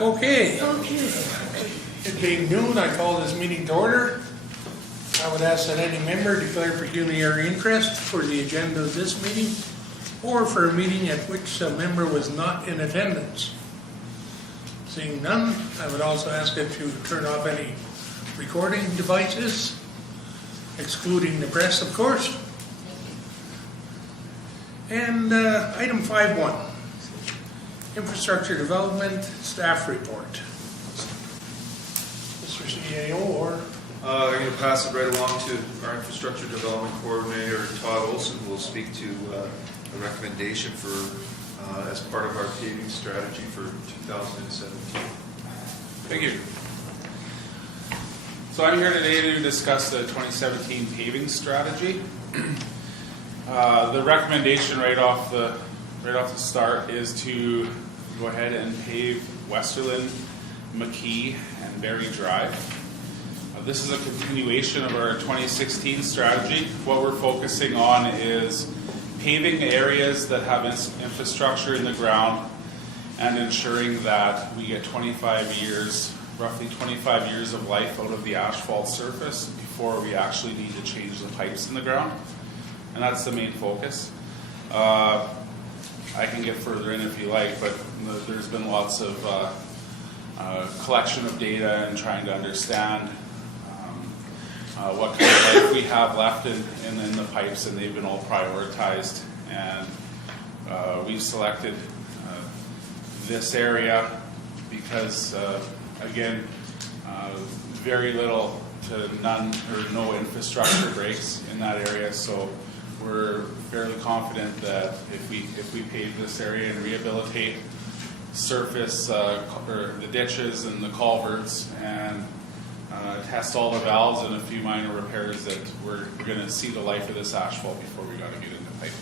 Okay. It being noon, I call this meeting to order. I would ask that any member declare pecuniary interest for the agenda of this meeting or for a meeting at which a member was not in attendance. Seeing none, I would also ask that you turn off any recording devices, excluding the press, of course. And item 5.1, infrastructure development staff report. Mr. CAO, or? I'm going to pass it right along to our infrastructure development coordinator, Todd Olson, who will speak to a recommendation for as part of our paving strategy for 2017. Thank you. So I'm here today to discuss the 2017 paving strategy. The recommendation right off the start is to go ahead and pave Westerland, McKee, and Berry Drive. This is a continuation of our 2016 strategy. What we're focusing on is paving areas that have infrastructure in the ground and ensuring that we get roughly 25 years of life out of the asphalt surface before we actually need to change the pipes in the ground. And that's the main focus. I can get further in if you like, but there's been lots of collection of data and trying to understand what kind of life we have left in the pipes, and they've been all prioritized. And we've selected this area because, again, very little to none or no infrastructure breaks in that area. So we're fairly confident that if we pave this area and rehabilitate surface or the ditches and the culverts and test all the valves and a few minor repairs, that we're going to see the life of this asphalt before we got to get into piping.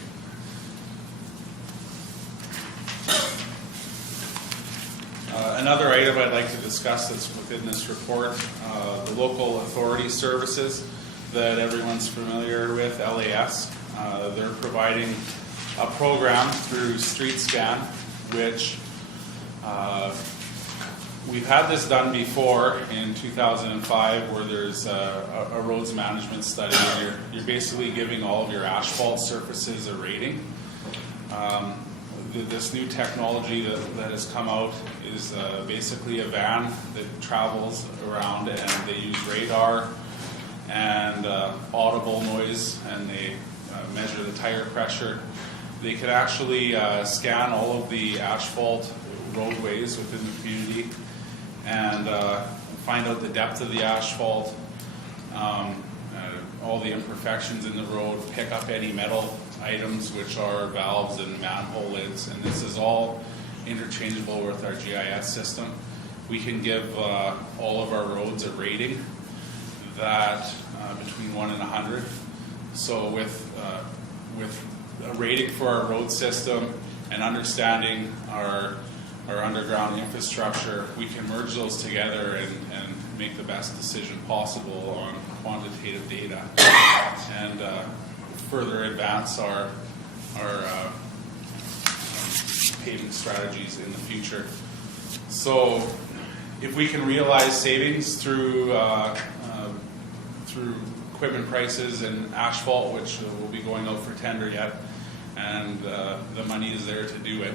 Another item I'd like to discuss that's within this report, the local authority services that everyone's familiar with, LAS. They're providing a program through StreetScan, which we've had this done before in 2005, where there's a roads management study where you're basically giving all of your asphalt surfaces a rating. This new technology that has come out is basically a van that travels around, and they use radar and audible noise, and they measure the tire pressure. They can actually scan all of the asphalt roadways within the community and find out the depth of the asphalt, all the imperfections in the road, pick up any metal items, which are valves and manhole lids, and this is all interchangeable with our GIS system. We can give all of our roads a rating that between 1 and 100. So with a rating for our road system and understanding our underground infrastructure, we can merge those together and make the best decision possible on quantitative data and further advance our paving strategies in the future. So if we can realize savings through equipment prices and asphalt, which will be going out for tender yet, and the money is there to do it,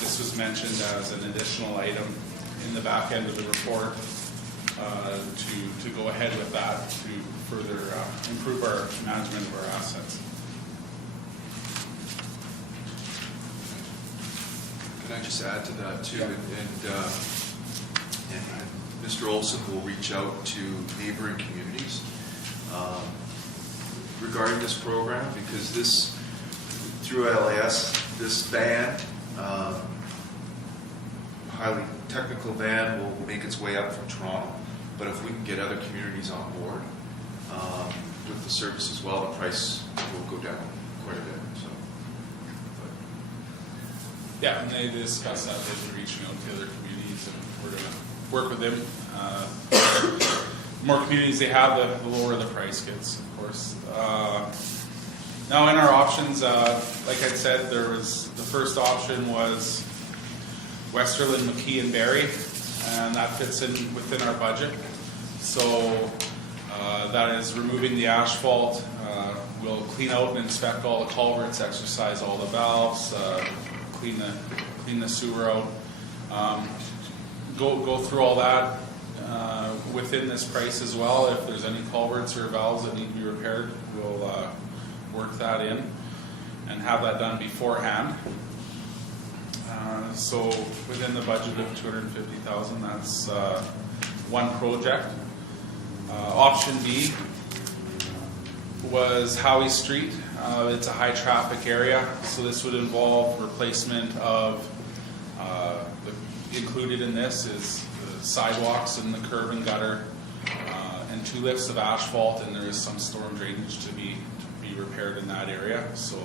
this was mentioned as an additional item in the back end of the report to go ahead with that to further improve our management of our assets. Can I just add to that too? Yeah. And Mr. Olson will reach out to neighboring communities regarding this program, because this, through LAS, this van, highly technical van, will make its way up from Toronto. But if we can get other communities on board with the service as well, the price will go down quite a bit. So, yeah, and they discussed that they've been reaching out to other communities, and we're going to work with them. The more communities they have, the lower the price gets, of course. Now, in our options, like I said, there was the first option was Westerland, McKee, and Barrie, and that fits in within our budget. So that is removing the asphalt. We'll clean out and inspect all the culverts, exercise all the valves, clean the sewer out. Go through all that within this price as well. If there's any culverts or valves that need to be repaired, we'll work that in and have that done beforehand. So within the budget of $250,000, that's one project. Option B was Howie Street. It's a high traffic area, so this would involve replacement of, included in this is the sidewalks and the curb and gutter, and 2 lifts of asphalt, and there is some storm drainage to be repaired in that area. So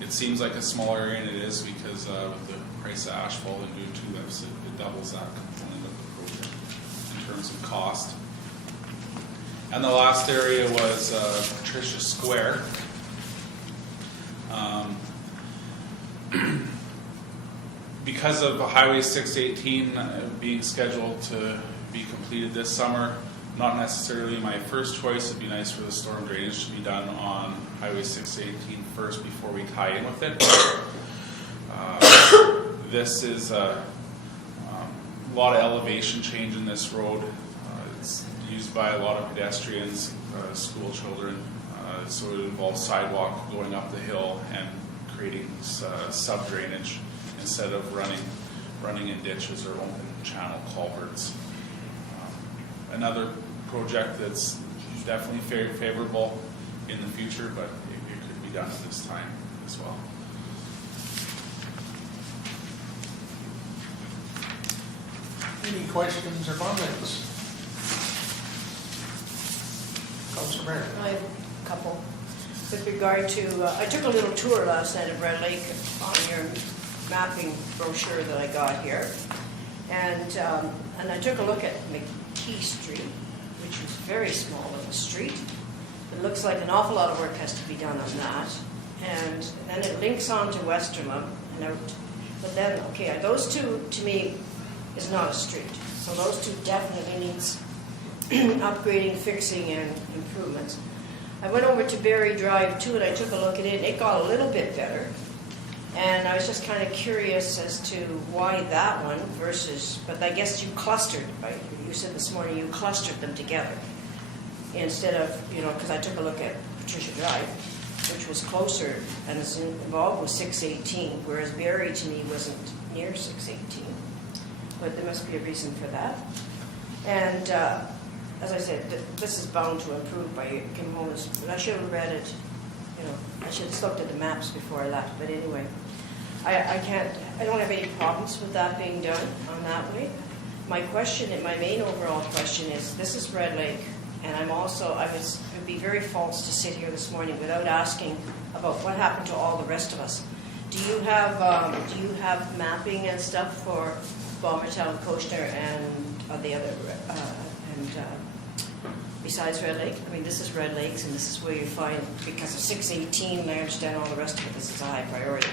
it seems like a small area, and it is, because with the price of asphalt and doing 2 lifts, it doubles that component of the project in terms of cost. And the last area was Patricia Square. Because of Highway 618 being scheduled to be completed this summer, not necessarily my first choice. It'd be nice for the storm drainage to be done on Highway 618 first before we tie in with it. This is a lot of elevation change in this road. It's used by a lot of pedestrians, school children, so it involves sidewalk going up the hill and creating sub-drainage instead of running in ditches or open channel culverts. Another project that's definitely favorable in the future, but it could be done at this time as well. Any questions or comments? Councilor Mayor. I have a couple. With regard to, I took a little tour last night of Red Lake on your mapping brochure that I got here, and I took a look at McKee Street, which is very small little street. It looks like an awful lot of work has to be done on that, and then it links on to Westerland and out. But then, okay, those two to me is not a street, so those two definitely needs upgrading, fixing, and improvements. I went over to Barrie Drive too, and I took a look at it. It got a little bit better, and I was just kind of curious as to why that one versus. But I guess you clustered, right? You said this morning you clustered them together instead of, because I took a look at Patricia Drive, which was closer and is involved with 618, whereas Barrie to me wasn't near 618. But there must be a reason for that. And as I said, this is bound to improve by Kim Holmes. But I should have read it, I should have looked at the maps before I left. But anyway, I don't have any problems with that being done on that way. My main overall question is, this is Red Lake, and it would be very false to sit here this morning without asking about what happened to all the rest of us. Do you have mapping and stuff for Bombertown, Koshner, and the other, besides Red Lake? I mean, this is Red Lakes, and this is where you find, because of 618, I understand all the rest of it, this is a high priority.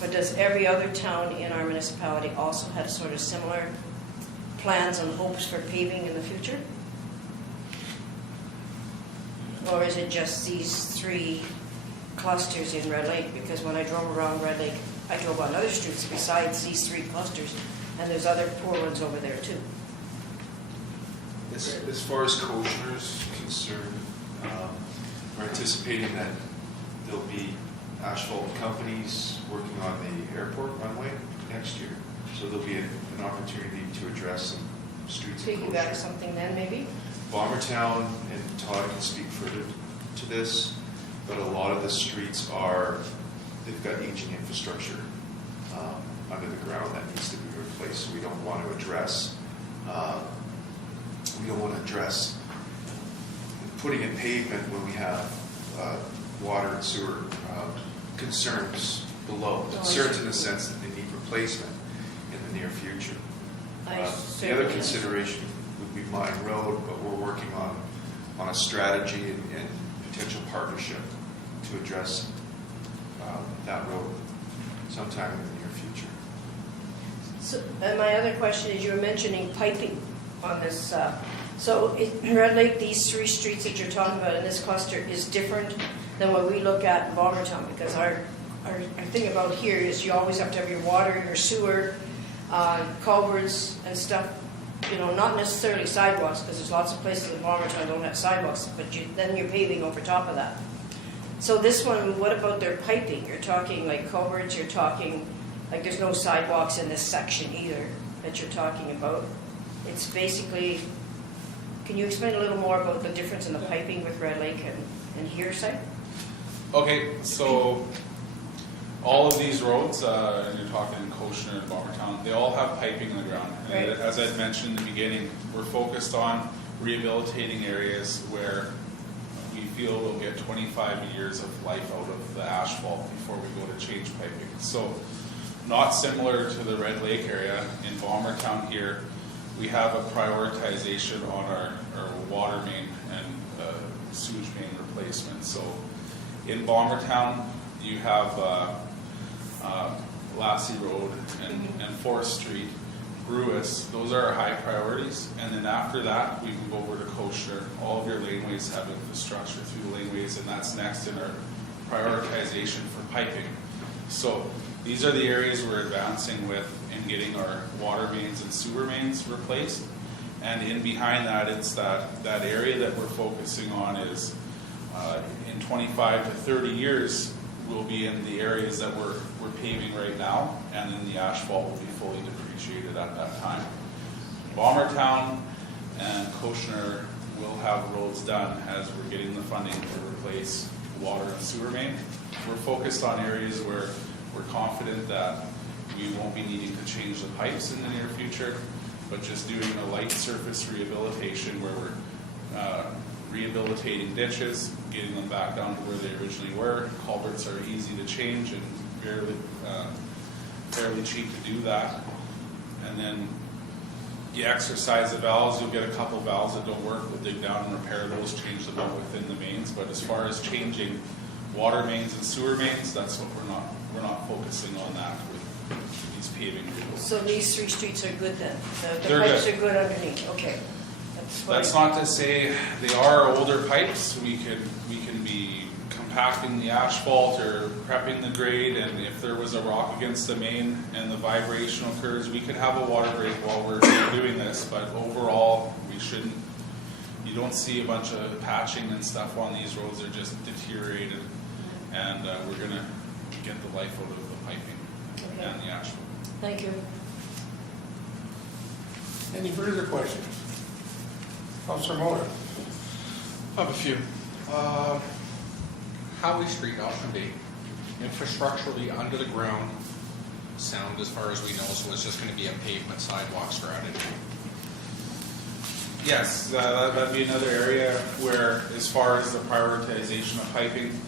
But does every other town in our municipality also have sort of similar plans and hopes for paving in the future? Or is it just these 3 clusters in Red Lake? Because when I drove around Red Lake, I drove on other streets besides these 3 clusters, and there's other poor ones over there too. As far as Koshner is concerned, we're anticipating that there'll be asphalt companies working on the airport runway next year. So there'll be an opportunity to address some streets in Piggyback Koshner. something then maybe? Bombertown, and Todd can speak further to this, but a lot of the streets they've got aging infrastructure under the ground that needs to be replaced. So we don't want to address putting in pavement when we have water and sewer concerns below. Concerns in the sense that they need replacement in the near future. The other consideration would be Mine Road, but we're working on a strategy and potential partnership to address that road sometime in the near future. So, and my other question is, you were mentioning piping on this. So in Red Lake, these 3 streets that you're talking about in this cluster is different than what we look at in Bombertown, because our thing about here is you always have to have your water, your sewer, culverts and stuff, you know, not necessarily sidewalks, because there's lots of places in Bombertown don't have sidewalks, but then you're paving over top of that. So this one, what about their piping? You're talking like culverts, you're talking, like there's no sidewalks in this section either that you're talking about. It's basically, can you explain a little more about the difference in the piping with Red Lake and Hearsay? Okay, so all of these roads, and you're talking Cochenour and Bombertown, they all have piping in the ground. And Right. as I'd mentioned in the beginning, we're focused on rehabilitating areas where we feel we'll get 25 years of life out of the asphalt before we go to change piping. So not similar to the Red Lake area, in Bombertown here, we have a prioritization on our water main and sewage main replacement. So in Bombertown, you have Lassie Road and Forest Street, Brewis. Those are our high priorities. And then after that, we move over to Cochenour. All of your laneways have infrastructure through the laneways, and that's next in our prioritization for piping. So these are the areas we're advancing with in getting our water mains and sewer mains replaced. And in behind that, it's that area that we're focusing on is in 25 to 30 years, we'll be in the areas that we're paving right now, and then the asphalt will be fully depreciated at that time. Bombertown and Cochenour will have roads done as we're getting the funding to replace water and sewer main. We're focused on areas where we're confident that we won't be needing to change the pipes in the near future, but just doing a light surface rehabilitation where we're rehabilitating ditches, getting them back down to where they originally were. Culverts are easy to change and fairly cheap to do that. And then you exercise the valves, you'll get a couple valves that don't work, we'll dig down and repair those, change them out within the mains. But as far as changing water mains and sewer mains, that's what we're not focusing on that with these paving rules. So these 3 streets are good then? The They're pipes good. are good underneath, okay. That's not to say they are older pipes. We can be compacting the asphalt or prepping the grade, and if there was a rock against the main and the vibration occurs, we could have a water break while we're doing this. But overall, we shouldn't. You don't see a bunch of patching and stuff on these roads. They're just deteriorated, and we're gonna get the life out of the piping Okay. and the asphalt. Thank you. Any further questions? Councilor Moore? I have a few. Howie Street, option B, infrastructurally under the ground, sound as far as we know, so it's just going to be a pavement sidewalk strategy. Yes, that'd be another area where, as far as the prioritization of piping,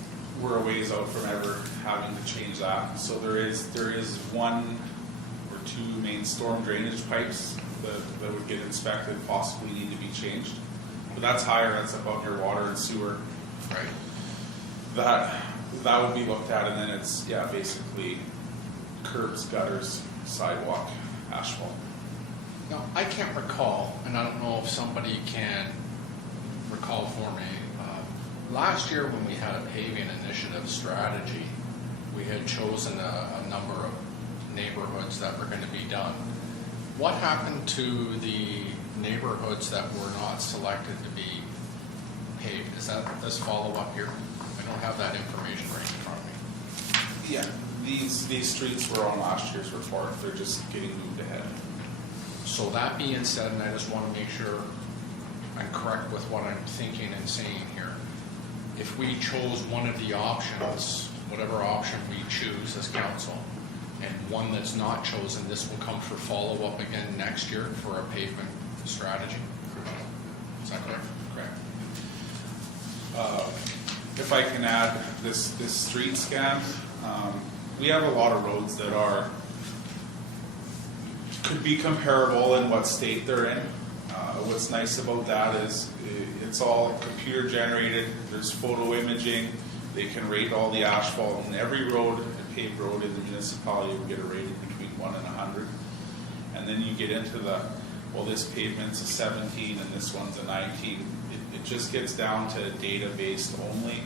we're a ways out from ever having to change that. So there is 1 or 2 main storm drainage pipes that would get inspected, possibly need to be changed. But that's higher, that's above your water and sewer. Right. That would be looked at, and then it's, basically curbs, gutters, sidewalk, asphalt. Now, I can't recall, and I don't know if somebody can recall for me, last year when we had a paving initiative strategy, we had chosen a number of neighborhoods that were going to be done. What happened to the neighborhoods that were not selected to be paved? Is that this follow-up here? I don't have that information right in front of me. Yeah, these streets were on last year's report. They're just getting moved ahead. So that being said, and I just want to make sure I'm correct with what I'm thinking and saying here. If we chose one of the options, whatever option we choose as council, and one that's not chosen, this will come for follow-up again next year for a pavement strategy? Is that correct? Correct. If I can add this street scan, we have a lot of roads that could be comparable in what state they're in. What's nice about that is it's all computer generated. There's photo imaging. They can rate all the asphalt, and every road, a paved road in the municipality will get a rating between 1 and 100. And then you get into well, this pavement's a 17 and this one's a 19. It just gets down to data-based only,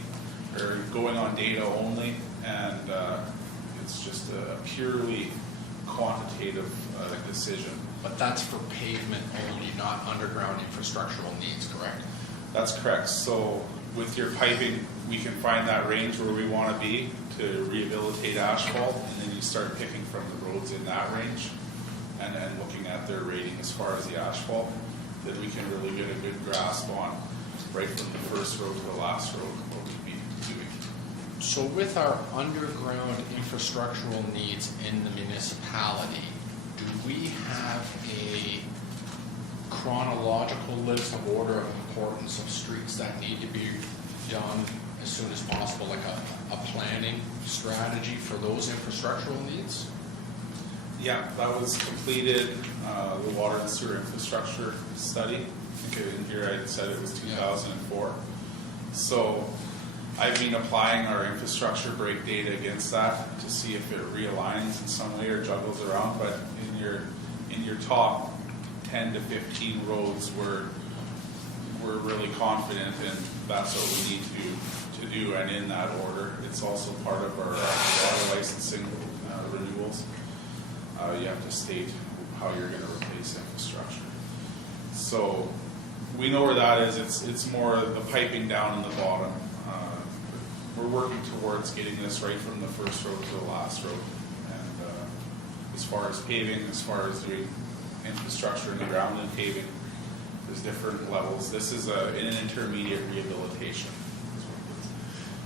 or going on data only, and it's just a purely quantitative decision. But that's for pavement only, not underground infrastructural needs, correct? That's correct. So with your piping, we can find that range where we want to be to rehabilitate asphalt, and then you start picking from the roads in that range and then looking at their rating as far as the asphalt, that we can really get a good grasp on right from the first road to the last road what we'd be doing. So with our underground infrastructural needs in the municipality, do we have a chronological list of order of importance of streets that need to be done as soon as possible, like a planning strategy for those infrastructural needs? Yeah, that was completed, the water and sewer infrastructure study. I think in here I said it was 2004. So I've been applying our infrastructure break data against that to see if it realigns in some way or juggles around. But in your top 10 to 15 roads, we're really confident, and that's what we need to do, and in that order. It's also part of our water licensing renewals. You have to state how you're going to replace infrastructure. So we know where that is. It's more the piping down in the bottom. We're working towards getting this right from the first road to the last road. And as far as paving, as far as doing infrastructure in the ground and paving, there's different levels. This is an intermediate rehabilitation.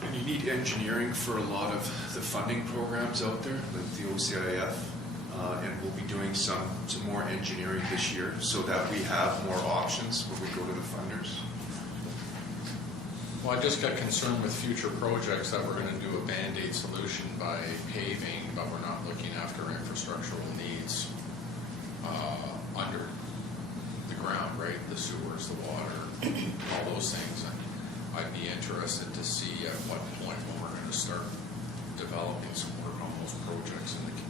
And you need engineering for a lot of the funding programs out there, like the OCIF. And we'll be doing some more engineering this year so that we have more options when we go to the funders. Well, I just got concerned with future projects that we're going to do a Band-Aid solution by paving, but we're not looking after infrastructural needs under the ground, right? The sewers, the water, all those things. And I'd be interested to see at what point when we're going to start developing some work on those projects in the community.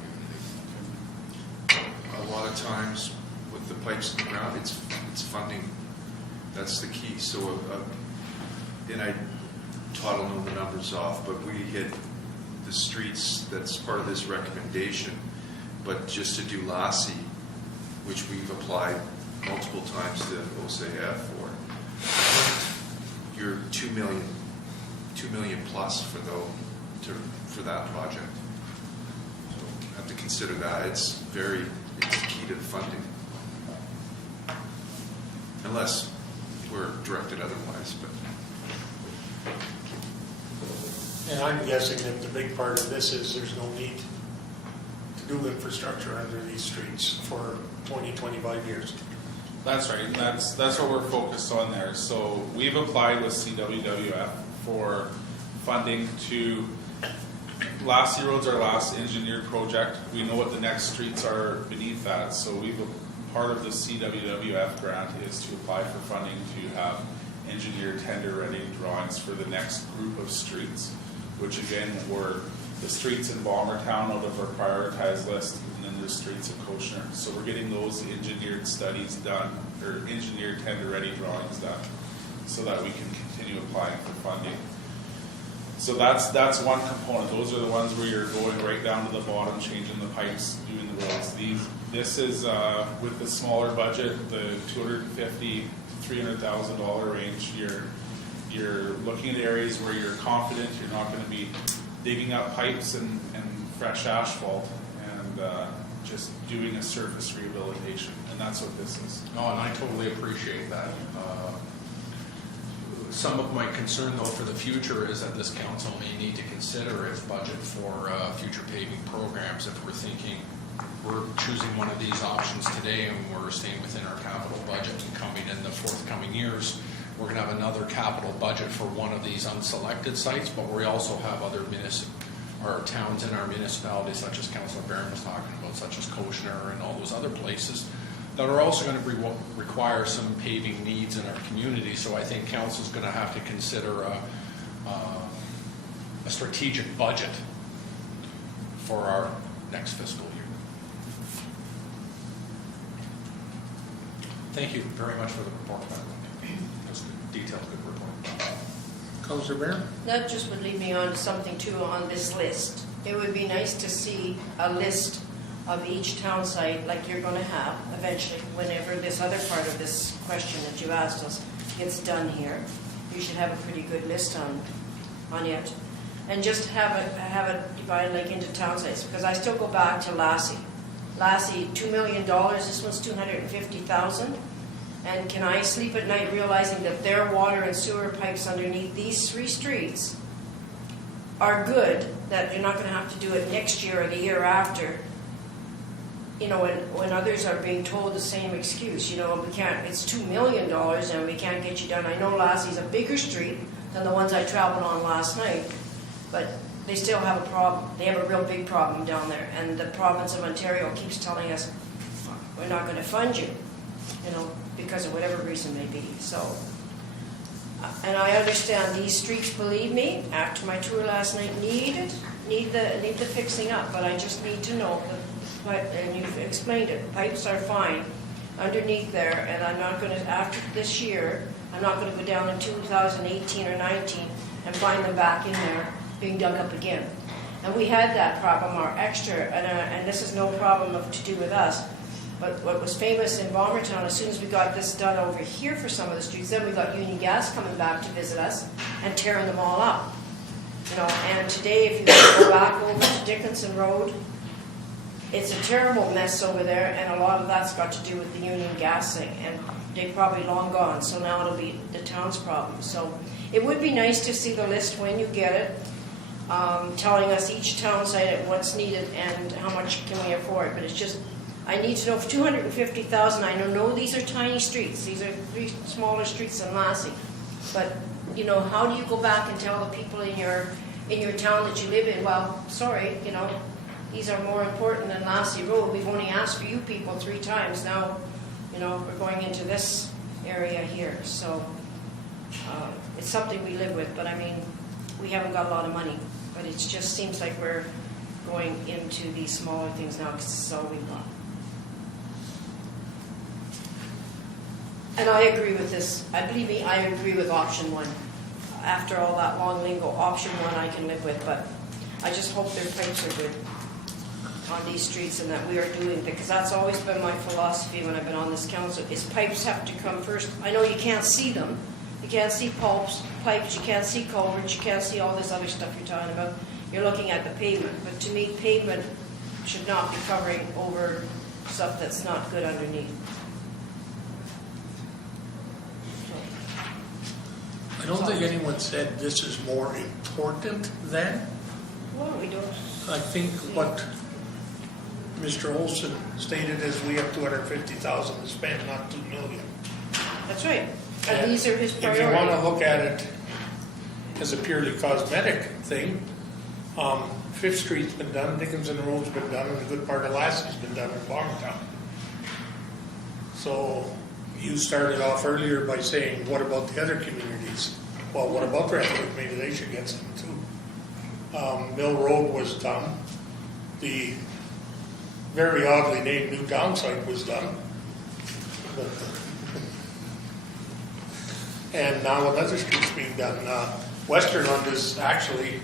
A lot of times with the pipes in the ground, it's funding. That's the key. So, and Todd will know the numbers off, but we hit the streets that's part of this recommendation. But just to do Lassie, which we've applied multiple times to OCF for, you're $2 million plus for that project. So you have to consider that. It's key to the funding. Unless we're directed otherwise, but. And I'm guessing that the big part of this is there's no need to do infrastructure under these streets for 20, 25 years. That's right. That's what we're focused on there. So we've applied with CWWF for funding to. Lassie Road's our last engineered project. We know what the next streets are beneath that. So part of the CWWF grant is to apply for funding to have engineered tender-ready drawings for the next group of streets, which again were the streets in Bombertown out of our prioritized list, and then the streets in Koshner. So we're getting those engineered studies done, or engineered tender-ready drawings done, so that we can continue applying for funding. So that's one component. Those are the ones where you're going right down to the bottom, changing the pipes, doing the roads. This is with the smaller budget, the $250,000 to $300,000 range. You're looking at areas where you're confident you're not going to be digging up pipes and fresh asphalt, and just doing a surface rehabilitation, and that's what this is. No, and I totally appreciate that. Some of my concern, though, for the future is that this council may need to consider its budget for future paving programs. If we're thinking we're choosing one of these options today and we're staying within our capital budget, and coming in the forthcoming years, we're going to have another capital budget for one of these unselected sites, but we also have other towns in our municipality, such as Councillor Barron was talking about, such as Koshner and all those other places, that are also going to require some paving needs in our community. So I think council is going to have to consider a strategic budget for our next fiscal year. Thank you very much for the report, by the way. It was a detailed, good report. Councillor Bear? That just would lead me on to something too on this list. It would be nice to see a list of each town site like you're going to have eventually whenever this other part of this question that you asked us gets done here. You should have a pretty good list on it. And just have it divided like into town sites, because I still go back to Lassie. Lassie, $2 million, this one's $250,000. And can I sleep at night realizing that their water and sewer pipes underneath these 3 streets are good, that you're not going to have to do it next year or the year after, you know, when others are being told the same excuse, you know, we can't, it's $2 million and we can't get you done. I know Lassie's a bigger street than the ones I traveled on last night, but they still have a problem. They have a real big problem down there, and the province of Ontario keeps telling us, we're not going to fund you, you know, because of whatever reason may be. So, and I understand these streets, believe me, after my tour last night, need the fixing up, but I just need to know that, and you've explained it, pipes are fine underneath there, and I'm not going to, after this year, I'm not going to go down in 2018 or 19 and find them back in there being dug up again. And we had that problem, our extra, and this is no problem to do with us, but what was famous in Bombertown, as soon as we got this done over here for some of the streets, then we got Union Gas coming back to visit us and tearing them all up. You know, and today, if you go back over to Dickinson Road, it's a terrible mess over there, and a lot of that's got to do with the Union Gas thing, and they're probably long gone, so now it'll be the town's problem. So it would be nice to see the list when you get it, telling us each town site and what's needed and how much can we afford. But it's just, I need to know for $250,000. I know these are tiny streets. These are 3 smaller streets than Lassie. But you know, how do you go back and tell the people in your town that you live in, well, sorry, you know, these are more important than Lassie Road. We've only asked for you people 3 times. Now, you know, we're going into this area here. So it's something we live with. But I mean, we haven't got a lot of money. But it just seems like we're going into these smaller things now because this is all we've got. And I agree with this. Believe me, I agree with option 1. After all that long lingo, option 1 I can live with. But I just hope their pipes are good on these streets and that we are doing, because that's always been my philosophy when I've been on this council, is pipes have to come first. I know you can't see them. You can't see pipes, you can't see culverts, you can't see all this other stuff you're talking about. You're looking at the pavement. But to me, pavement should not be covering over stuff that's not good underneath. I don't think anyone said this is more important than. Well, we don't. I think what Mr. Olson stated is we have $250,000 to spend, not $2 million. That's right. And these are his If priorities. you want to look at it as a purely cosmetic thing, 5th Street's been done, Dickinson Road's been done, and a good part of Lassie's been done in Longtown. So you started off earlier by saying, what about the other communities? Well, what about Redwood? Maybe they should get some too. Mill Road was done. The very oddly named New Town site was done. And now another street's being done. Westerland is actually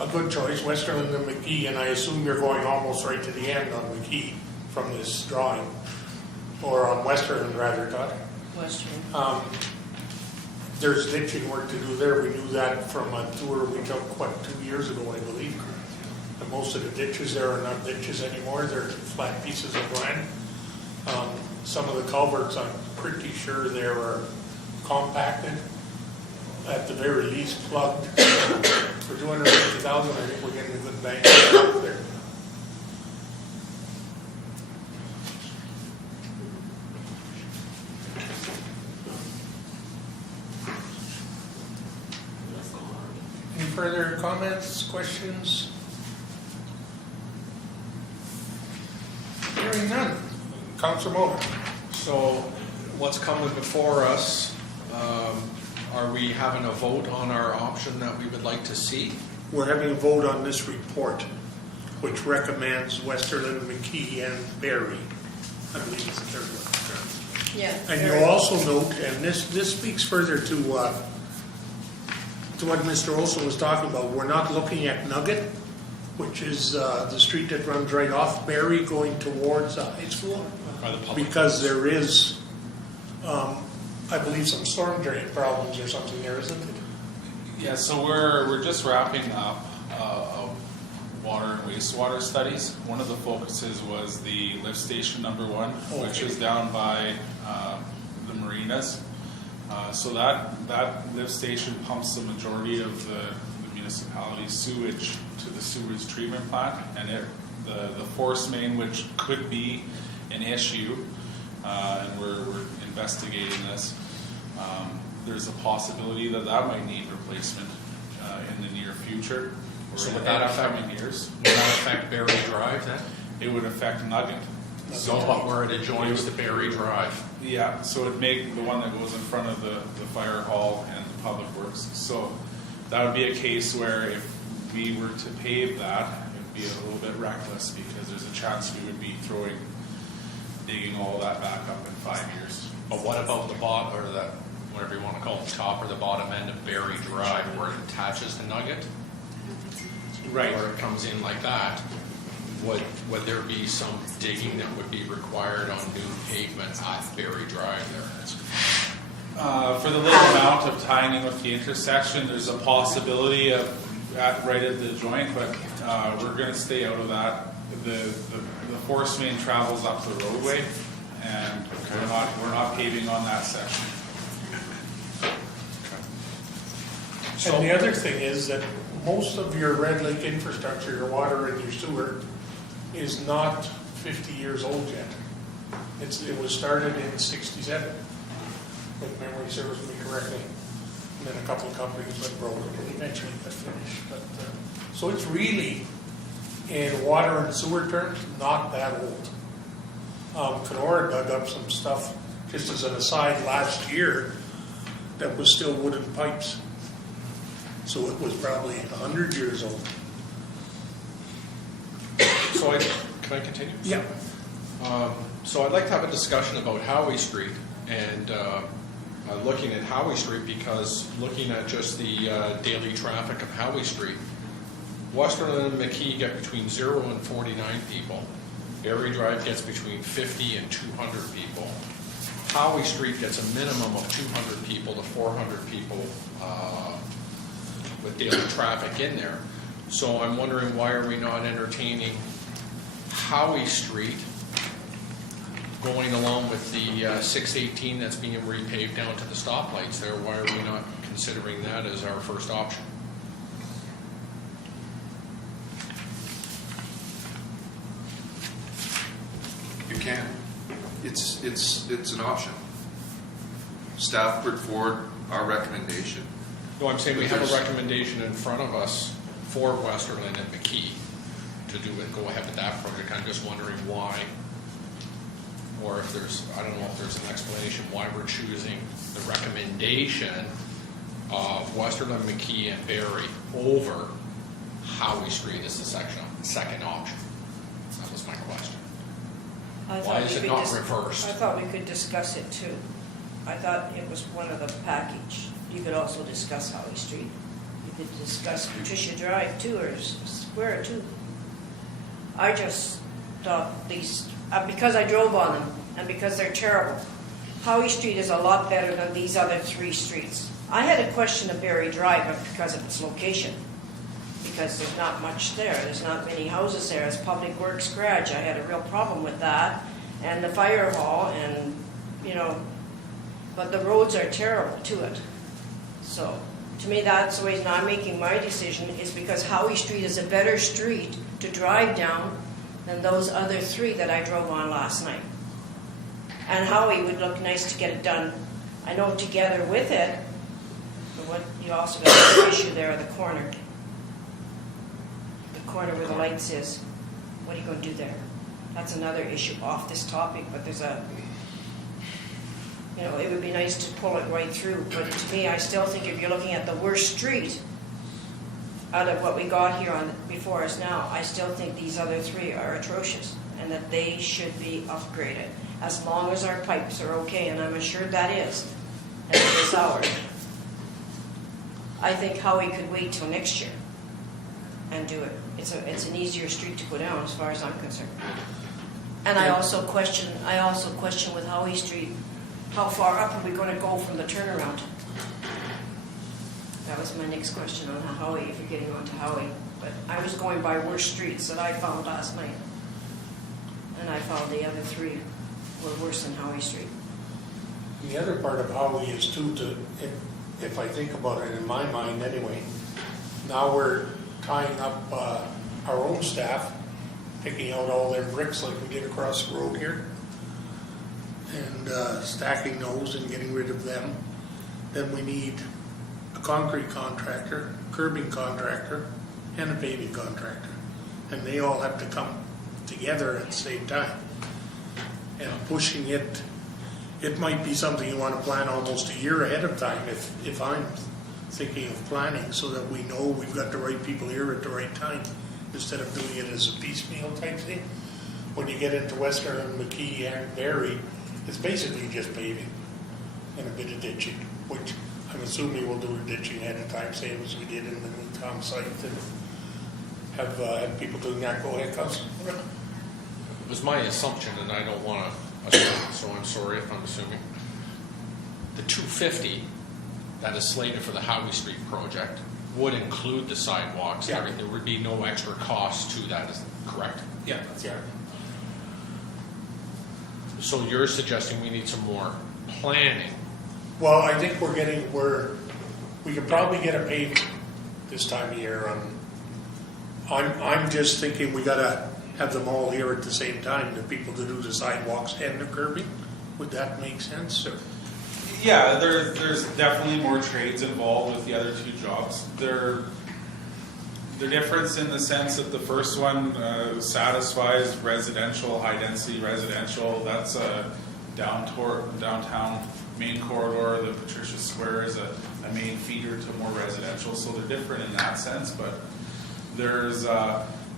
a good choice, Westerland and McKee, and I assume you're going almost right to the end on McKee from this drawing, or on Westerland rather, Todd. Western. There's ditching work to do there. We knew that from a tour we took, 2 years ago, I believe. And most of the ditches there are not ditches anymore. They're flat pieces of land. Some of the culverts, I'm pretty sure they are compacted, at the very least plugged. For $250,000, I think we're getting a good bang out there. Any further comments, questions? Hearing none. Councilor Moller. So what's coming before us, are we having a vote on our option that we would like to see? We're having a vote on this report, which recommends Westerland, McKee, and Barrie. I believe it's the third one. Yeah. And very- you'll also note, and this speaks further to what Mr. Olson was talking about, we're not looking at Nugget, which is the street that runs right off Barry going towards high school, By the public. because there is, I believe, some storm drain problems or something there, isn't it? Yeah, so we're just wrapping up water and wastewater studies. One of the focuses was the lift station number 1, which Okay. is down by the marinas. So that lift station pumps the majority of the municipality's sewage to the sewage treatment plant, and the force main, which could be an issue, and we're investigating this. There's a possibility that might need replacement in the near future. Or So in would the that affect- coming years. Would that affect Berry Drive then? It would affect Nugget. So what where it adjoins the Berry Drive? Yeah, so it'd make the one that goes in front of the fire hall and the public works. So that would be a case where if we were to pave that, it'd be a little bit reckless because there's a chance we would be digging all that back up in 5 years. But what about the bottom, or the, whatever you want to call it, top or the bottom end of Berry Drive where it attaches to Nugget? Right. Where it comes in like that, would there be some digging that would be required on new pavement at Berry Drive there? For the little amount of tying in with the intersection, there's a possibility of right at the joint, but we're going to stay out of that. The force main travels up the roadway, and we're not paving on that section. And the other thing is that most of your Red Lake infrastructure, your water and your sewer, is not 50 years old yet. It was started in 67, if memory serves me correctly. And then a couple of companies went broke and eventually got finished. But, so it's really, in water and sewer terms, not that old. Kenora dug up some stuff, just as an aside, last year that was still wooden pipes. So it was probably 100 years old. So can I continue? Yeah. So I'd like to have a discussion about Howie Street and looking at Howie Street, because looking at just the daily traffic of Howie Street, Westerland and McKee get between 0 and 49 people. Berry Drive gets between 50 and 200 people. Howie Street gets a minimum of 200 people to 400 people with daily traffic in there. So I'm wondering, why are we not entertaining Howie Street going along with the 618 that's being repaved down to the stoplights there? Why are we not considering that as our first option? You can. It's an option. Staff put forward our recommendation. No, I'm saying we have a recommendation in front of us for Westerland and McKee to do it, go ahead with that project. I'm just wondering why, or if there's, I don't know if there's an explanation why we're choosing the recommendation of Westerland, McKee, and Berry over Howie Street as the second option. That was my question. I Why thought is we it could not reversed? I thought we could discuss it too. I thought it was one of the package. You could also discuss Holly Street. You could discuss Patricia Drive too, or Square too. I just thought these, because I drove on them and because they're terrible, Howie Street is a lot better than these other 3 streets. I had a question of Berry Drive but because of its location, because there's not much there. There's not many houses there. It's Public Works garage. I had a real problem with that, and the fire hall, and but the roads are terrible to it. So to me, that's the reason I'm making my decision, is because Howie Street is a better street to drive down than those other 3 that I drove on last night. And Howie would look nice to get it done, I know, together with it, but what you also got an issue there at the corner. The corner where the lights is. What are you going to do there? That's another issue off this topic, but there's it would be nice to pull it right through, but to me, I still think if you're looking at the worst street, out of what we got here on, before us now, I still think these other three are atrocious and that they should be upgraded, as long as our pipes are okay, and I'm assured that is, at this hour. I think Howie could wait till next year and do it. It's an easier street to go down as far as I'm concerned. And I also question with Howie Street, how far up are we going to go from the turnaround? That was my next question on Howie, if you're getting onto Howie. But I was going by worse streets that I found last night. And I found the other three were worse than Howie Street. The other part of Howie is too, if I think about it in my mind anyway, now we're tying up our own staff, picking out all their bricks like we did across the road here, and stacking those and getting rid of them. Then we need a concrete contractor, curbing contractor, and a paving contractor. And they all have to come together at the same time. And pushing it might be something you want to plan almost a year ahead of time if I'm thinking of planning, so that we know we've got the right people here at the right time, instead of doing it as a piecemeal type thing. When you get into Western and McKee and Barrie, it's basically just paving and a bit of ditching, which I'm assuming we'll do the ditching ahead of time, same as we did in the Newtown site, and have people doing that. Go ahead, Councilor. It was my assumption, and I don't want to assume, so I'm sorry if I'm assuming. The 250 that is slated for the Howie Street project would include the sidewalks. Yeah. There would be no extra cost to that, is correct? Yeah, that's right. So you're suggesting we need some more planning? Well, I think we could probably get a paved this time of year. I'm just thinking we gotta have them all here at the same time, the people to do the sidewalks and the curbing. Would that make sense? Or? Yeah, there's definitely more trades involved with the other two jobs. They're different in the sense that the first one satisfies residential, high-density residential. That's a downtown main corridor. The Patricia Square is a main feeder to more residential, so they're different in that sense. But there's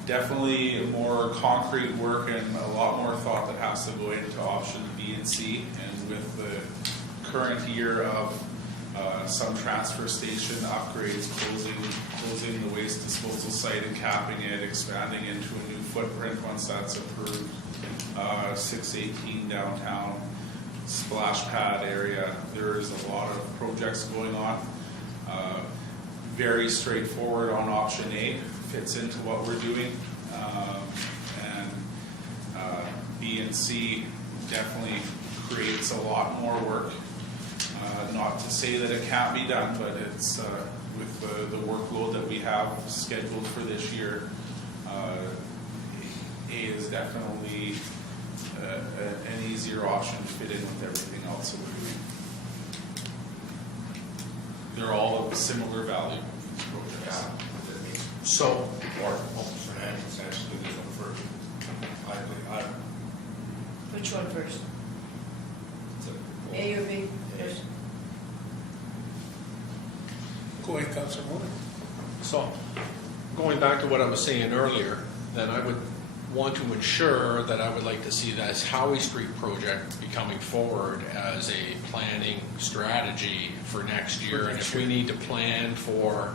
definitely more concrete work and a lot more thought that has to go into option B and C. And with the current year of some transfer station upgrades, closing the waste disposal site and capping it, expanding into a new footprint once that's approved, 618 downtown, splash pad area. There is a lot of projects going on. Very straightforward on option A, fits into what we're doing. And B and C definitely creates a lot more work. Not to say that it can't be done, but it's with the workload that we have scheduled for this year, A is definitely an easier option to fit in with everything else that we're doing. They're all of similar value projects. So, Which one first? A or B first? Go ahead, Councilor Moore. So, going back to what I was saying earlier, then I would want to ensure that I would like to see this Howie Street project be coming forward as a planning strategy for next year. And if we need to plan for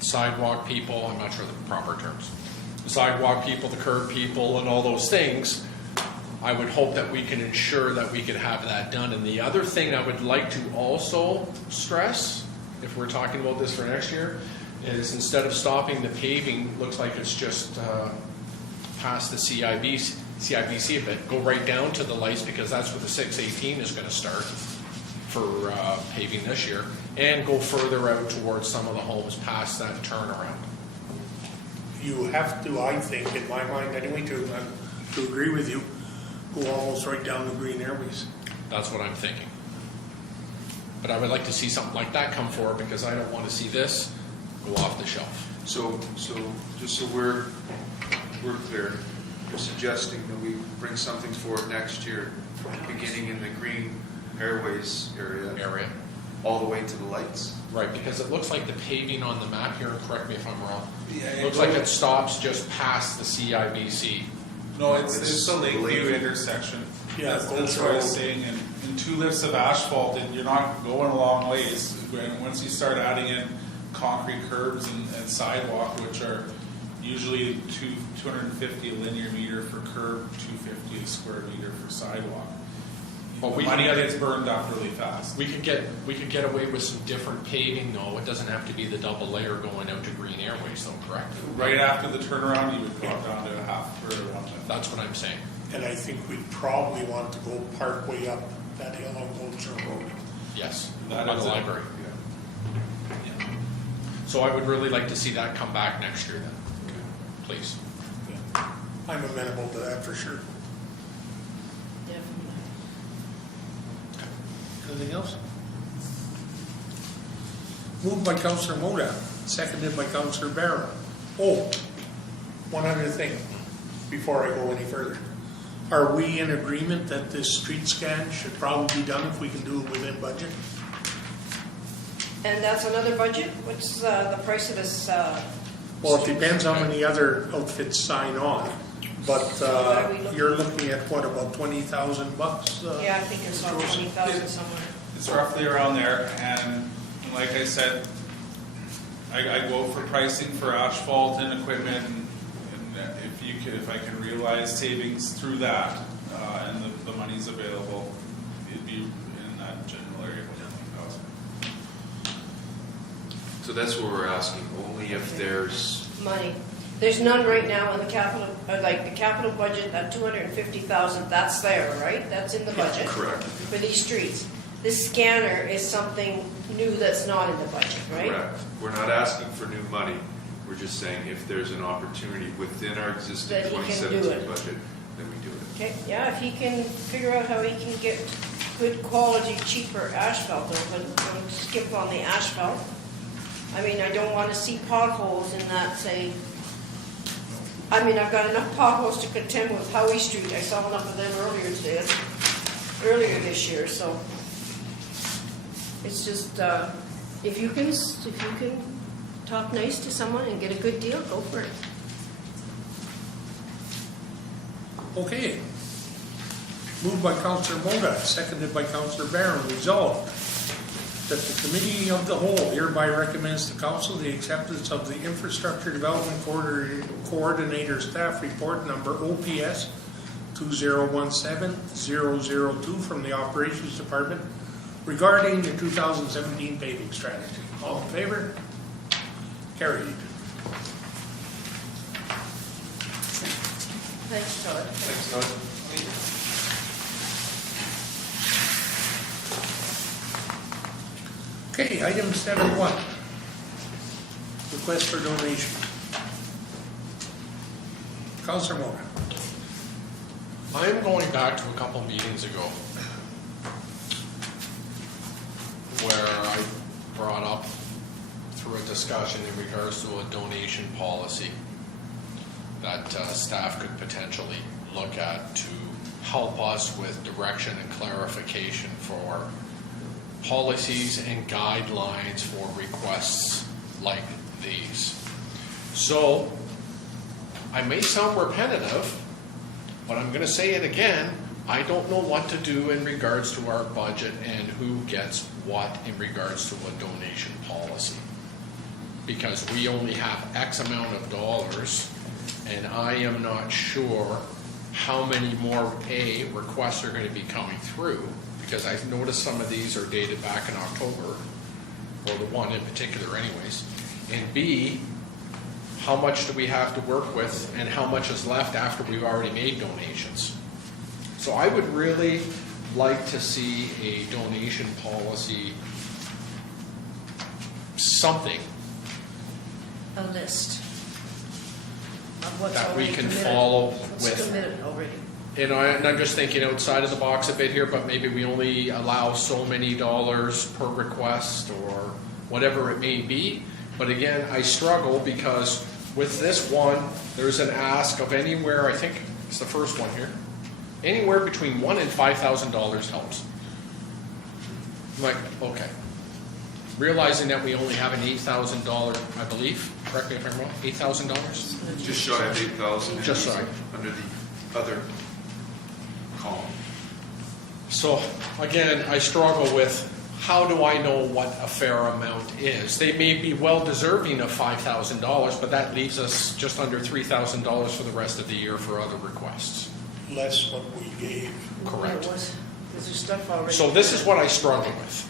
sidewalk people, I'm not sure the proper terms, the sidewalk people, the curb people, and all those things, I would hope that we can ensure that we could have that done. And the other thing I would like to also stress, if we're talking about this for next year, is instead of stopping the paving, looks like it's just past the CIBC a bit, go right down to the lights, because that's where the 618 is going to start for paving this year, and go further out towards some of the homes past that turnaround. You have to, I think, in my mind anyway, to agree with you, go almost right down the Green Airways. That's what I'm thinking. But I would like to see something like that come forward, because I don't want to see this go off the shelf. So just so we're clear, you're suggesting that we bring something forward next year, beginning in the Green Airways area, all the way to the lights. Right, because it looks like the paving on the map here, and correct me if I'm wrong, Yeah, looks like it stops just past the CIBC. No, it's It's the Lakeview Lakeview. intersection. Yeah, That's Gold what I was Road. saying, and 2 lifts of asphalt, and you're not going a long ways. Once you start adding in concrete curbs and sidewalk, which are usually 250 a linear meter for curb, 250 a square meter for sidewalk. But The we money can- gets burned up really fast. We could get away with some different paving though, it doesn't have to be the double layer going out to Green Airways though, correct? Right after the turnaround, you would drop down to a half or a 1 lift. That's what I'm saying. And I think we'd probably want to go partway up that hill on Goldshire Road. Yes, That by the is it. library. Yeah. So I would really like to see that come back next year then, please. I'm amenable to that for sure. Definitely. Anything else? Moved by Councillor Moda, seconded by Councillor Barron. Oh, one other thing, before I go any further. Are we in agreement that this street scan should probably be done if we can do it within budget? And that's another budget? What's the price of this? Well, it depends how many other outfits sign on, but What are we looking you're looking at what, about $20,000? Yeah, I think it's about 20,000 somewhere. It's roughly around there, and like I said, I go for pricing for asphalt and equipment, and if I can realize savings through that, and the money's available, it'd be in that general area, 20,000. So that's what we're asking, only if there's, Money. There's none right now in the capital, like the capital budget, that 250,000, that's there, right? That's in the budget. correct, For these streets. This scanner is something new that's not in the budget, right? correct. We're not asking for new money, we're just saying if there's an opportunity within our existing That he can do 2017 it. budget, then we do it. Okay, yeah, if he can figure out how he can get good quality, cheaper asphalt, don't skip on the asphalt. I mean, I don't want to see potholes in that, say, I mean, I've got enough potholes to contend with Howie Street. I saw enough of them earlier this year, so. It's just, if you can talk nice to someone and get a good deal, go for it. Okay. Moved by Councillor Moda, seconded by Councillor Barron, resolved that the Committee of the Whole hereby recommends to Council the acceptance of the Infrastructure Development Coordinator Staff Report number OPS 2017-002 from the Operations Department regarding the 2017 paving strategy. All in favor? Carried. Thanks, Todd. Thanks, Todd. Okay, item 7.1. Request for donation. Councillor Moda. I'm going back to a couple meetings ago where I brought up through a discussion in regards to a donation policy that staff could potentially look at to help us with direction and clarification for policies and guidelines for requests like these. So, I may sound repetitive, but I'm going to say it again. I don't know what to do in regards to our budget and who gets what in regards to a donation policy. Because we only have X amount of dollars, and I am not sure how many more requests are going to be coming through. Because I've noticed some of these are dated back in October, or the one in particular anyways. And B, how much do we have to work with and how much is left after we've already made donations? So I would really like to see a donation policy, something A list of what's that we already can committed. follow What's with. committed already. And I'm just thinking outside of the box a bit here, but maybe we only allow so many dollars per request or whatever it may be. But again, I struggle because with this one, there's an ask of anywhere, I think it's the first one here, anywhere between $1,000 and $5,000 helps. I'm like, okay. realizing that we only have an $8,000, I believe, correct me if I'm wrong, $8,000? Just shy of 8,000. Just shy. Under the other column. So again, I struggle with how do I know what a fair amount is? They may be well deserving of $5,000, but that leaves us just under $3,000 for the rest of the year for other requests. Less what we gave. Correct. Because there's stuff already. So this is what I struggle with.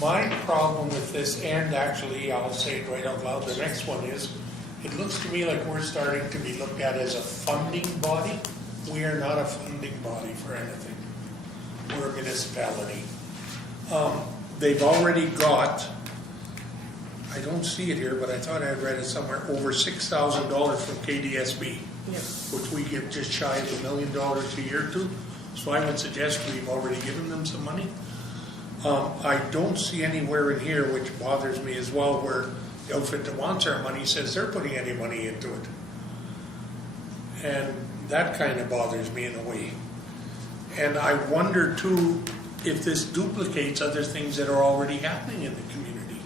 My problem with this, and actually, I'll say it right out loud, the next one is, it looks to me like we're starting to be looked at as a funding body. We are not a funding body for anything. We're a municipality. They've already got, I don't see it here, but I thought I had read it somewhere, over $6,000 from KDSB, Yeah. which we give just shy of $1 million a year to. So I would suggest we've already given them some money. I don't see anywhere in here, which bothers me as well, where the outfit that wants our money says they're putting any money into it. And that kind of bothers me in a way. And I wonder too, if this duplicates other things that are already happening in the community.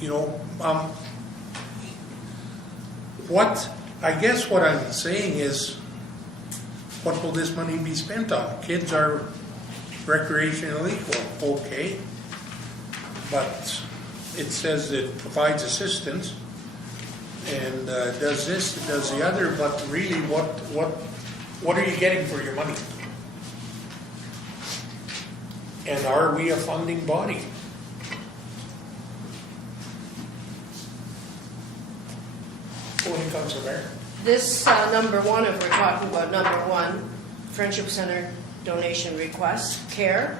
You know, I guess what I'm saying is, what will this money be spent on? Kids are recreationally equal, okay. But it says it provides assistance and does this, does the other, but really what are you getting for your money? And are we a funding body? Go ahead, Councilor Mayor. This number one, if we're talking about number one, Friendship Center donation requests, CARE.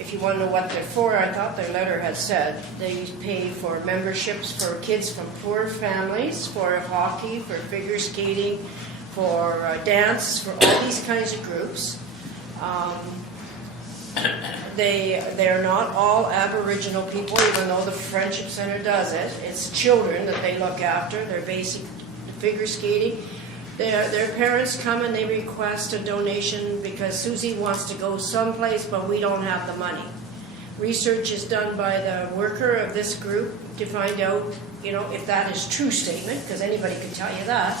If you want to know what they're for, I thought their letter had said they pay for memberships for kids from poor families, for hockey, for figure skating, for dance, for all these kinds of groups. They're not all Aboriginal people, even though the Friendship Center does it. It's children that they look after. They're basic figure skating. Their parents come and they request a donation because Susie wants to go someplace, but we don't have the money. Research is done by the worker of this group to find out, if that is true statement, because anybody can tell you that.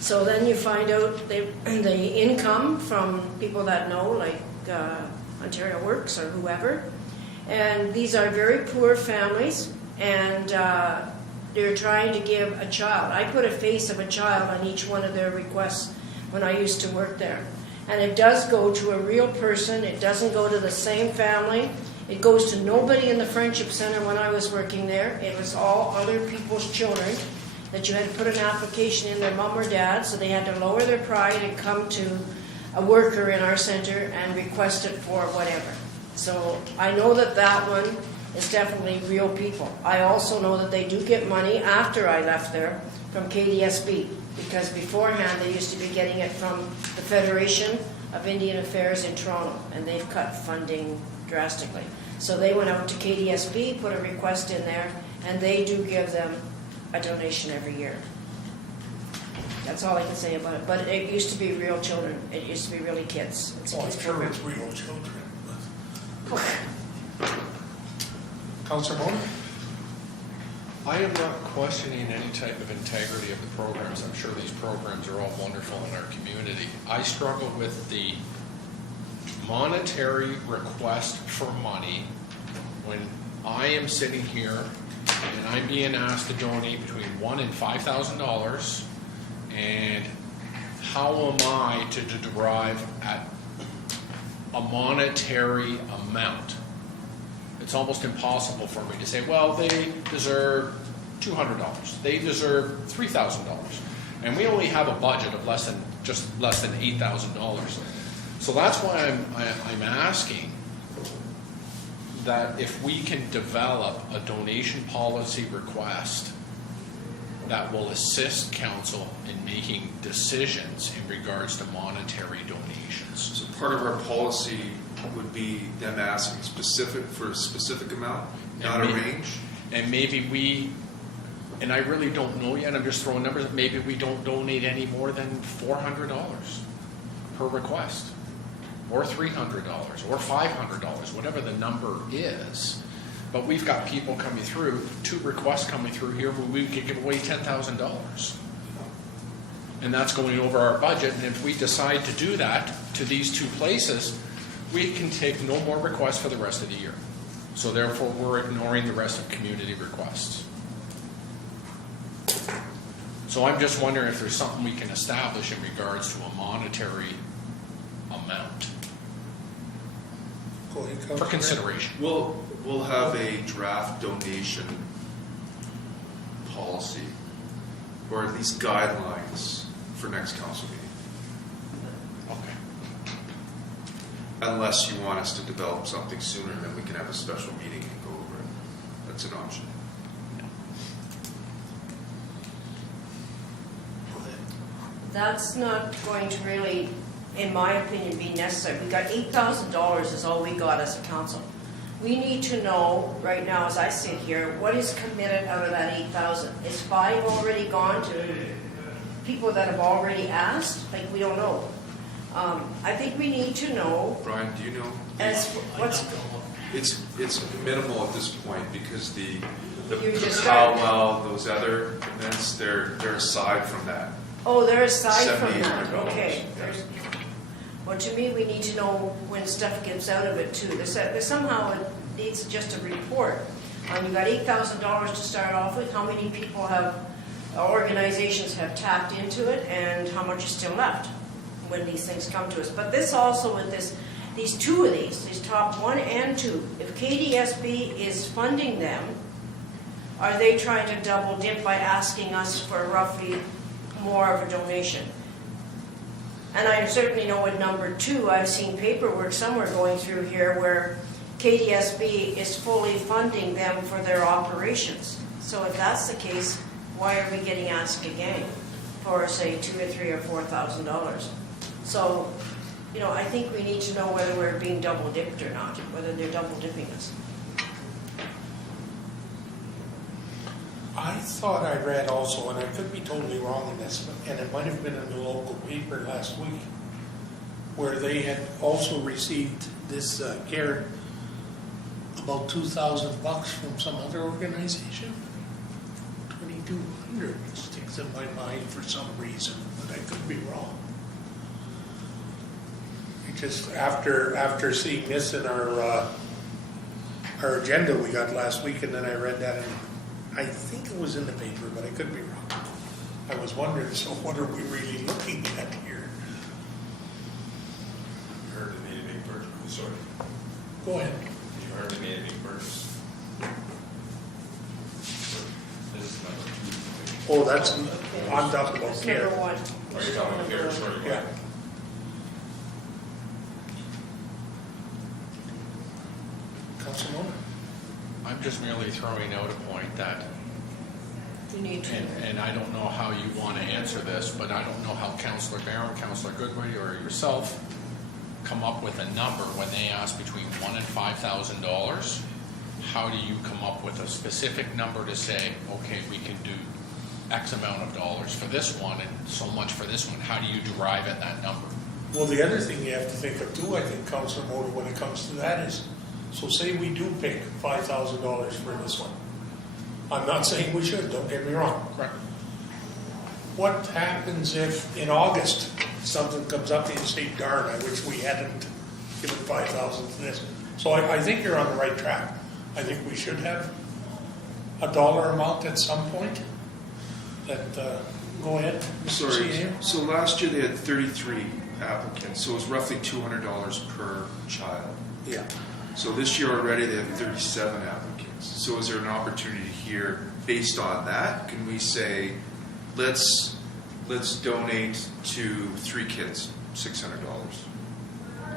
So then you find out the income from people that know, like Ontario Works or whoever. And these are very poor families, and they're trying to give a child. I put a face of a child on each one of their requests when I used to work there. And it does go to a real person. It doesn't go to the same family. It goes to nobody in the Friendship Center when I was working there. It was all other people's children that you had to put an application in, their mom or dad, so they had to lower their pride and come to a worker in our center and request it for whatever. So I know that one is definitely real people. I also know that they do get money after I left there from KDSB, because beforehand they used to be getting it from the Federation of Indian Affairs in Toronto, and they've cut funding drastically. So they went out to KDSB, put a request in there, and they do give them a donation every year. That's all I can say about it. But it used to be real children. It used to be really kids. It's a Well, kids I'm sure program. it's real children. Councilor Mona? I am not questioning any type of integrity of the programs. I'm sure these programs are all wonderful in our community. I struggle with the monetary request for money when I am sitting here and I'm being asked to donate between $1,000 and $5,000, and how am I to derive at a monetary amount? It's almost impossible for me to say, well, they deserve $200, they deserve $3,000, and we only have a budget of less than $8,000. So that's why I'm asking that if we can develop a donation policy request that will assist council in making decisions in regards to monetary donations. So part of our policy would be them asking for a specific amount, not a range. And maybe and I really don't know yet, I'm just throwing numbers, maybe we don't donate any more than $400 per request. or $300 or $500, whatever the number is. But we've got people coming through, 2 requests coming through here where we could give away $10,000. And that's going over our budget, and if we decide to do that to these 2 places, we can take no more requests for the rest of the year. So therefore, we're ignoring the rest of community requests. So I'm just wondering if there's something we can establish in regards to a monetary amount Go ahead, for Councillor. consideration. We'll have a draft donation policy, or at least guidelines for next council meeting. Okay. Unless you want us to develop something sooner, then we can have a special meeting and go over it. That's an option. That's not going to really, in my opinion, be necessary. We got $8,000 is all we got as a council. We need to know right now, as I sit here, what is committed out of that 8,000. Is 5 already gone to people that have already asked? Like, we don't know. I think we need to know Brian, do you know? as what's, It's minimal at this point because the You just powwow, those other events, they're aside from that. oh, they're aside from that, $7,800, okay. yes. Well, to me, we need to know when stuff gets out of it too. There's somehow it needs just a report. You got $8,000 to start off with. How many people have, organizations have tapped into it, and how much is still left when these things come to us? But this also with these 2 of these top 1 and 2. If KDSB is funding them, are they trying to double dip by asking us for roughly more of a donation? And I certainly know with number 2, I've seen paperwork somewhere going through here where KDSB is fully funding them for their operations. So if that's the case, why are we getting asked again for, say, $2,000 or $3,000 or $4,000? So, I think we need to know whether we're being double dipped or not, whether they're double dipping us. I thought I read also, and I could be totally wrong in this, and it might have been in the local paper last week, where they had also received this care, about $2,000 from some other organization. 2,200 sticks in my mind for some reason, but I could be wrong. Just after seeing this in our agenda we got last week, and then I read that in, I think it was in the paper, but I could be wrong. I was wondering, so what are we really looking at here? You heard they made a big purchase, sorry, Go ahead. you heard they made a big purchase. This is number 2. Oh, that's, I'm talking about That's care. number 1. Are you talking about here, sorry? Yeah. Councilwoman? I'm just merely throwing out a point that, You need to. and I don't know how you want to answer this, but I don't know how Councillor Barron, Councillor Goodwin, or yourself come up with a number when they ask between $1,000 and $5,000. How do you come up with a specific number to say, okay, we can do X amount of dollars for this one and so much for this one? How do you derive at that number? Well, the other thing you have to think of too, I think, Councilor Motor, when it comes to that is, so say we do pick $5,000 for this one. I'm not saying we should, don't get me wrong. Right. What happens if in August something comes up and you say, darn, I wish we hadn't given $5,000 to this? So I think you're on the right track. I think we should have a dollar amount at some point. That, go ahead. Mr. Sorry, CAO. so last year they had 33 applicants, so it was roughly $200 per child. Yeah. So this year already they have 37 applicants. So is there an opportunity here based on that? Can we say, let's donate to 3 kids, $600,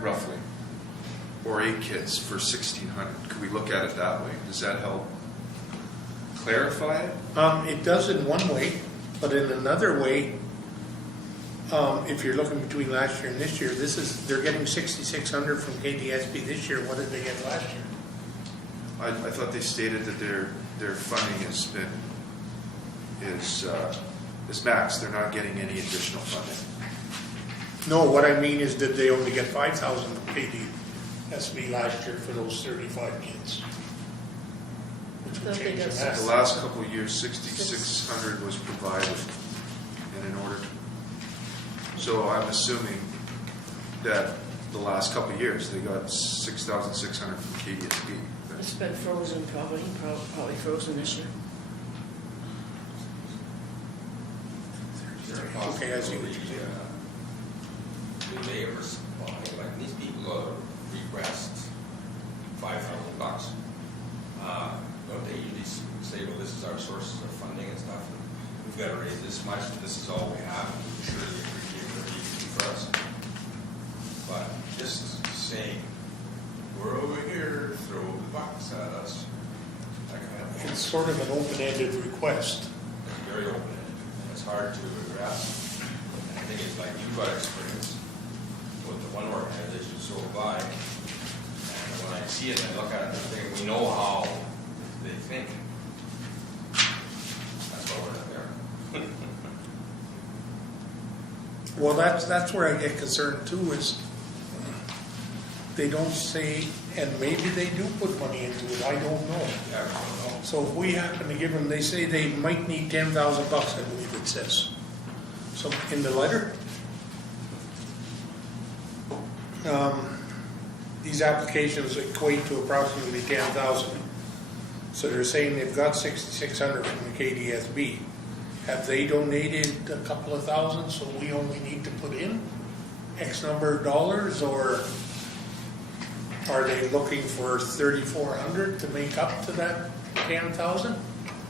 roughly, or 8 kids for $1,600? Could we look at it that way? Does that help clarify it? It does in one way, but in another way, if you're looking between last year and this year, they're getting $6,600 from KDSB this year. What did they get last year? I thought they stated that their funding is maxed. They're not getting any additional funding. No, what I mean is, did they only get 5,000 KDSB last year for those 35 kids? Which would Don't think change the that's- The math. last couple of years, 6,600 was provided, and in order to, so I'm assuming that the last couple of years, they got 6,600 from KDSB. It's been frozen probably frozen this year. Okay, I see what you're saying. We may ever supply, like these people request $5,000. Don't they usually say, well, this is our sources of funding and stuff, and we've got to raise this much, and this is all we have, and we surely appreciate what you do for us. But just saying, we're over here, throw the bucks at us, that kind of thing. It's sort of an open-ended request. It's very open-ended, and it's hard to grasp. And I think it's like you've got experience with the one organization, so have I. And when I see it, I look at it and think, we know how they think. That's why we're not there. Well, that's where I get concerned too, is they don't say, and maybe they do put money into it, I don't know. Yeah, we don't know. So if we happen to give them, they say they might need $10,000, I believe it says. So in the letter, these applications equate to approximately 10,000. So they're saying they've got 6,600 from the KDSB. Have they donated a couple of thousand, so we only need to put in X number of dollars, or are they looking for 3,400 to make up to that 10,000?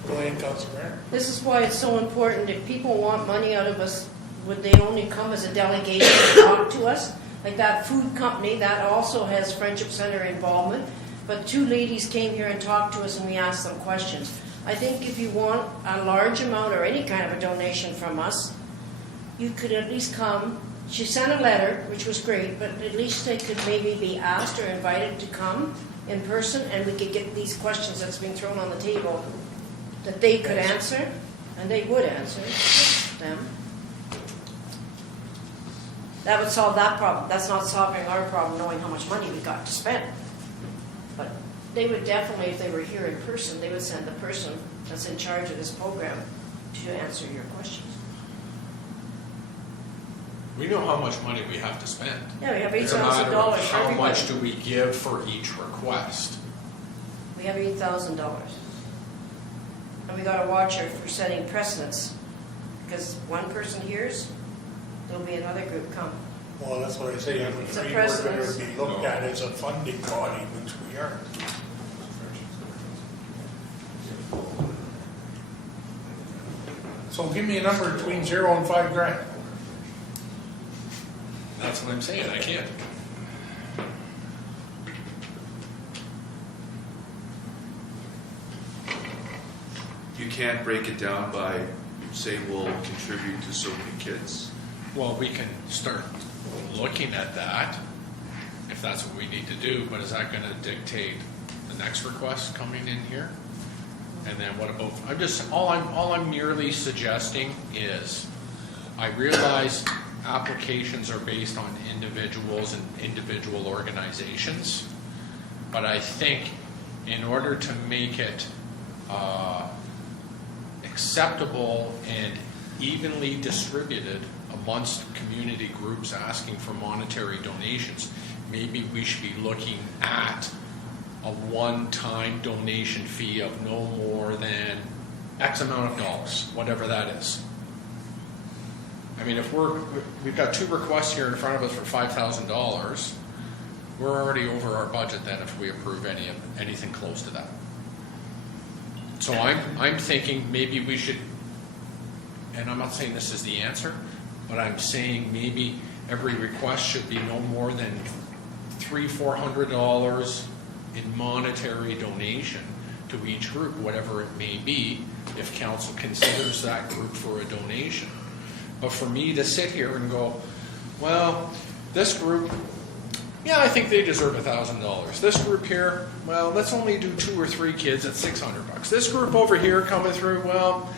Go ahead, Councilor Mayor. This is why it's so important, if people want money out of us, would they only come as a delegation to talk to us? Like that food company, that also has Friendship Center involvement, but two ladies came here and talked to us and we asked them questions. I think if you want a large amount or any kind of a donation from us, you could at least come. She sent a letter, which was great, but at least they could maybe be asked or invited to come in person, and we could get these questions that's been thrown on the table that they could answer, and they would answer them. That would solve that problem. That's not solving our problem, knowing how much money we got to spend. But they would definitely, if they were here in person, they would send the person that's in charge of this program to answer your questions. We know how much money we have to spend. Yeah, we have It's a matter $8,000 of for how everybody. much do we give for each request? We have $8,000. And we gotta watch her for setting precedents, because one person hears, there'll be another group come. Well, that's what I say, I'm It's a afraid we're going precedence. to be looked at as a funding body, which we aren't. So give me a number between 0 and $5,000. That's what I'm saying, I can't. You can't break it down by, say, we'll contribute to so many kids. Well, we can start looking at that, if that's what we need to do, but is that gonna dictate the next request coming in here? And then what about, all I'm merely suggesting is, I realize applications are based on individuals and individual organizations, but I think in order to make it acceptable and evenly distributed amongst community groups asking for monetary donations, maybe we should be looking at a one-time donation fee of no more than X amount of dollars, whatever that is. I mean, if we've got two requests here in front of us for $5,000, we're already over our budget then if we approve anything close to that. So I'm thinking maybe we should, and I'm not saying this is the answer, but I'm saying maybe every request should be no more than $300-400 in monetary donation to each group, whatever it may be, if council considers that group for a donation. But for me to sit here and go, well, this group, yeah, I think they deserve $1,000. This group here, well, let's only do 2 or 3 kids at $600. This group over here coming through, well,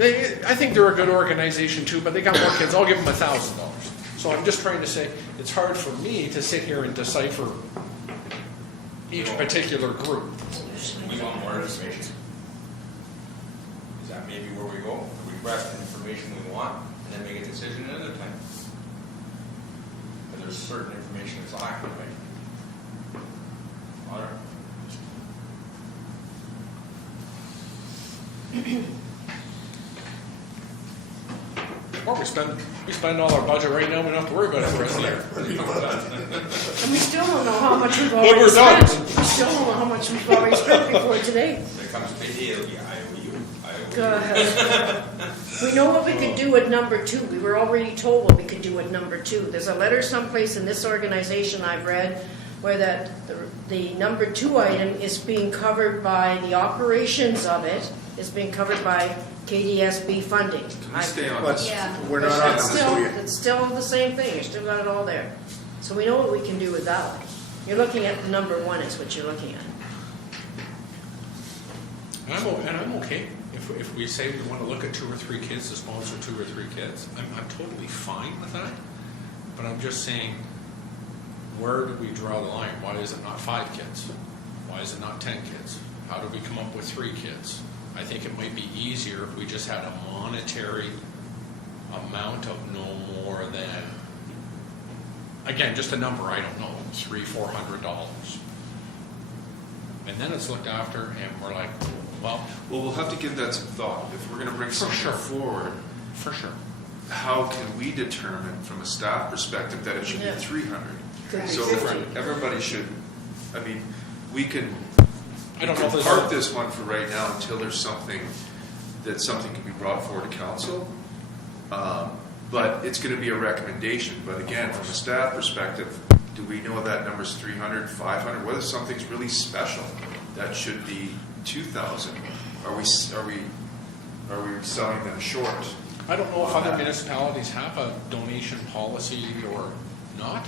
I think they're a good organization too, but they got more kids. I'll give them $1,000. So I'm just trying to say, it's hard for me to sit here and decipher each particular group. We want more information. Is that maybe where we go? Request the information we want and then make a decision another time? But there's certain information that's lacking, right? Honor? Or we spend all our budget right now, we don't have to worry about it the rest of the year. And we still don't know how much we've But already we're done. spent. We still don't know how much we've already spent before today. When it comes to pay, it'll be IOU. Go ahead. We know what we could do at number 2. We were already told what we could do at number 2. There's a letter someplace in this organization I've read where that the number 2 item is being covered by the operations of it, is being covered by KDSB funding. Can we stay on But this? Yeah. we're not on It's this still, yet. it's still the same thing, you still got it all there. So we know what we can do with that one. You're looking at the number 1 is what you're looking at. And I'm okay if we say we want to look at 2 or 3 kids to sponsor 2 or 3 kids. I'm totally fine with that. But I'm just saying, where do we draw the line? Why is it not 5 kids? Why is it not 10 kids? How do we come up with 3 kids? I think it might be easier if we just had a monetary amount of no more than, again, just a number, I don't know, $300-400. And then it's looked after and we're like, well, Well, we'll have to give that some thought. If we're gonna bring For something sure. forward, for sure. how can we determine from a staff perspective that it should be Yeah. 300? Could be So 50. everybody should, I mean, we can I don't know if there's park this one for right now until there's something can be brought forward to council. But it's gonna be a recommendation. But again, from a staff perspective, do we know that number's 300, 500? Whether something's really special that should be 2,000? Are we selling them short? I don't know if other municipalities have a donation policy or not.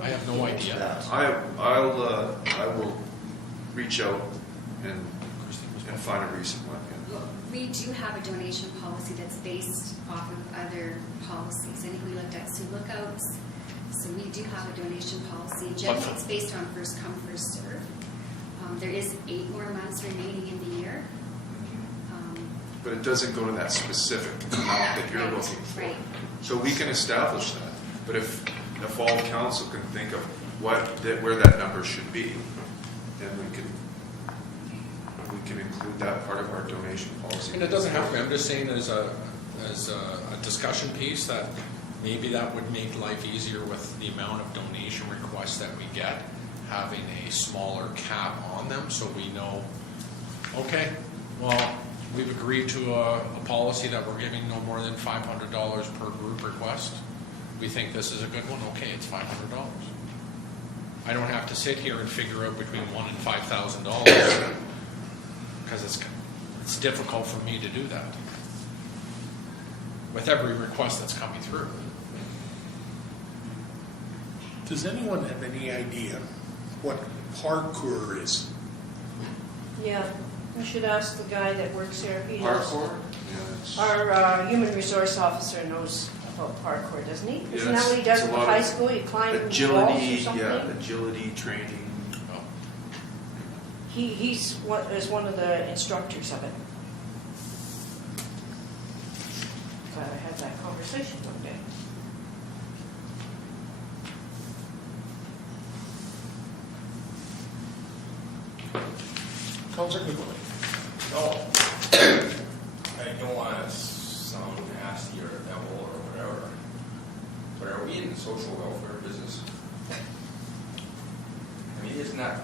I have no idea. I will reach out and find a recent one. Well, we do have a donation policy that's based off of other policies. I think we looked at Sioux Lookouts, so we do have a donation policy. Generally, it's based on first come, first serve. There is 8 more months remaining in the year. But it doesn't go to that specific amount that you're Right, looking for. right. So we can establish that. But if all council can think of where that number should be, then we can include that part of our donation policy. And it doesn't have to be, I'm just saying as a discussion piece that maybe that would make life easier with the amount of donation requests that we get, having a smaller cap on them so we know, okay, well, we've agreed to a policy that we're giving no more than $500 per group request. We think this is a good one, okay, it's $500. I don't have to sit here and figure out between $1,000 and $5,000 because it's difficult for me to do that with every request that's coming through. Does anyone have any idea what parkour is? Yeah, we should ask the guy that works here. He knows. Parkour? Yeah, it's- Our human resource officer knows about parkour, doesn't he? Isn't that what he does it's in a lot high of school? You climb walls or agility, something? yeah, agility training. Oh. He's one of the instructors of it. Glad I had that conversation one day. Councilor Goodwin. No. I don't want to sound nasty or a devil or whatever, but are we in the social welfare business? I mean, isn't that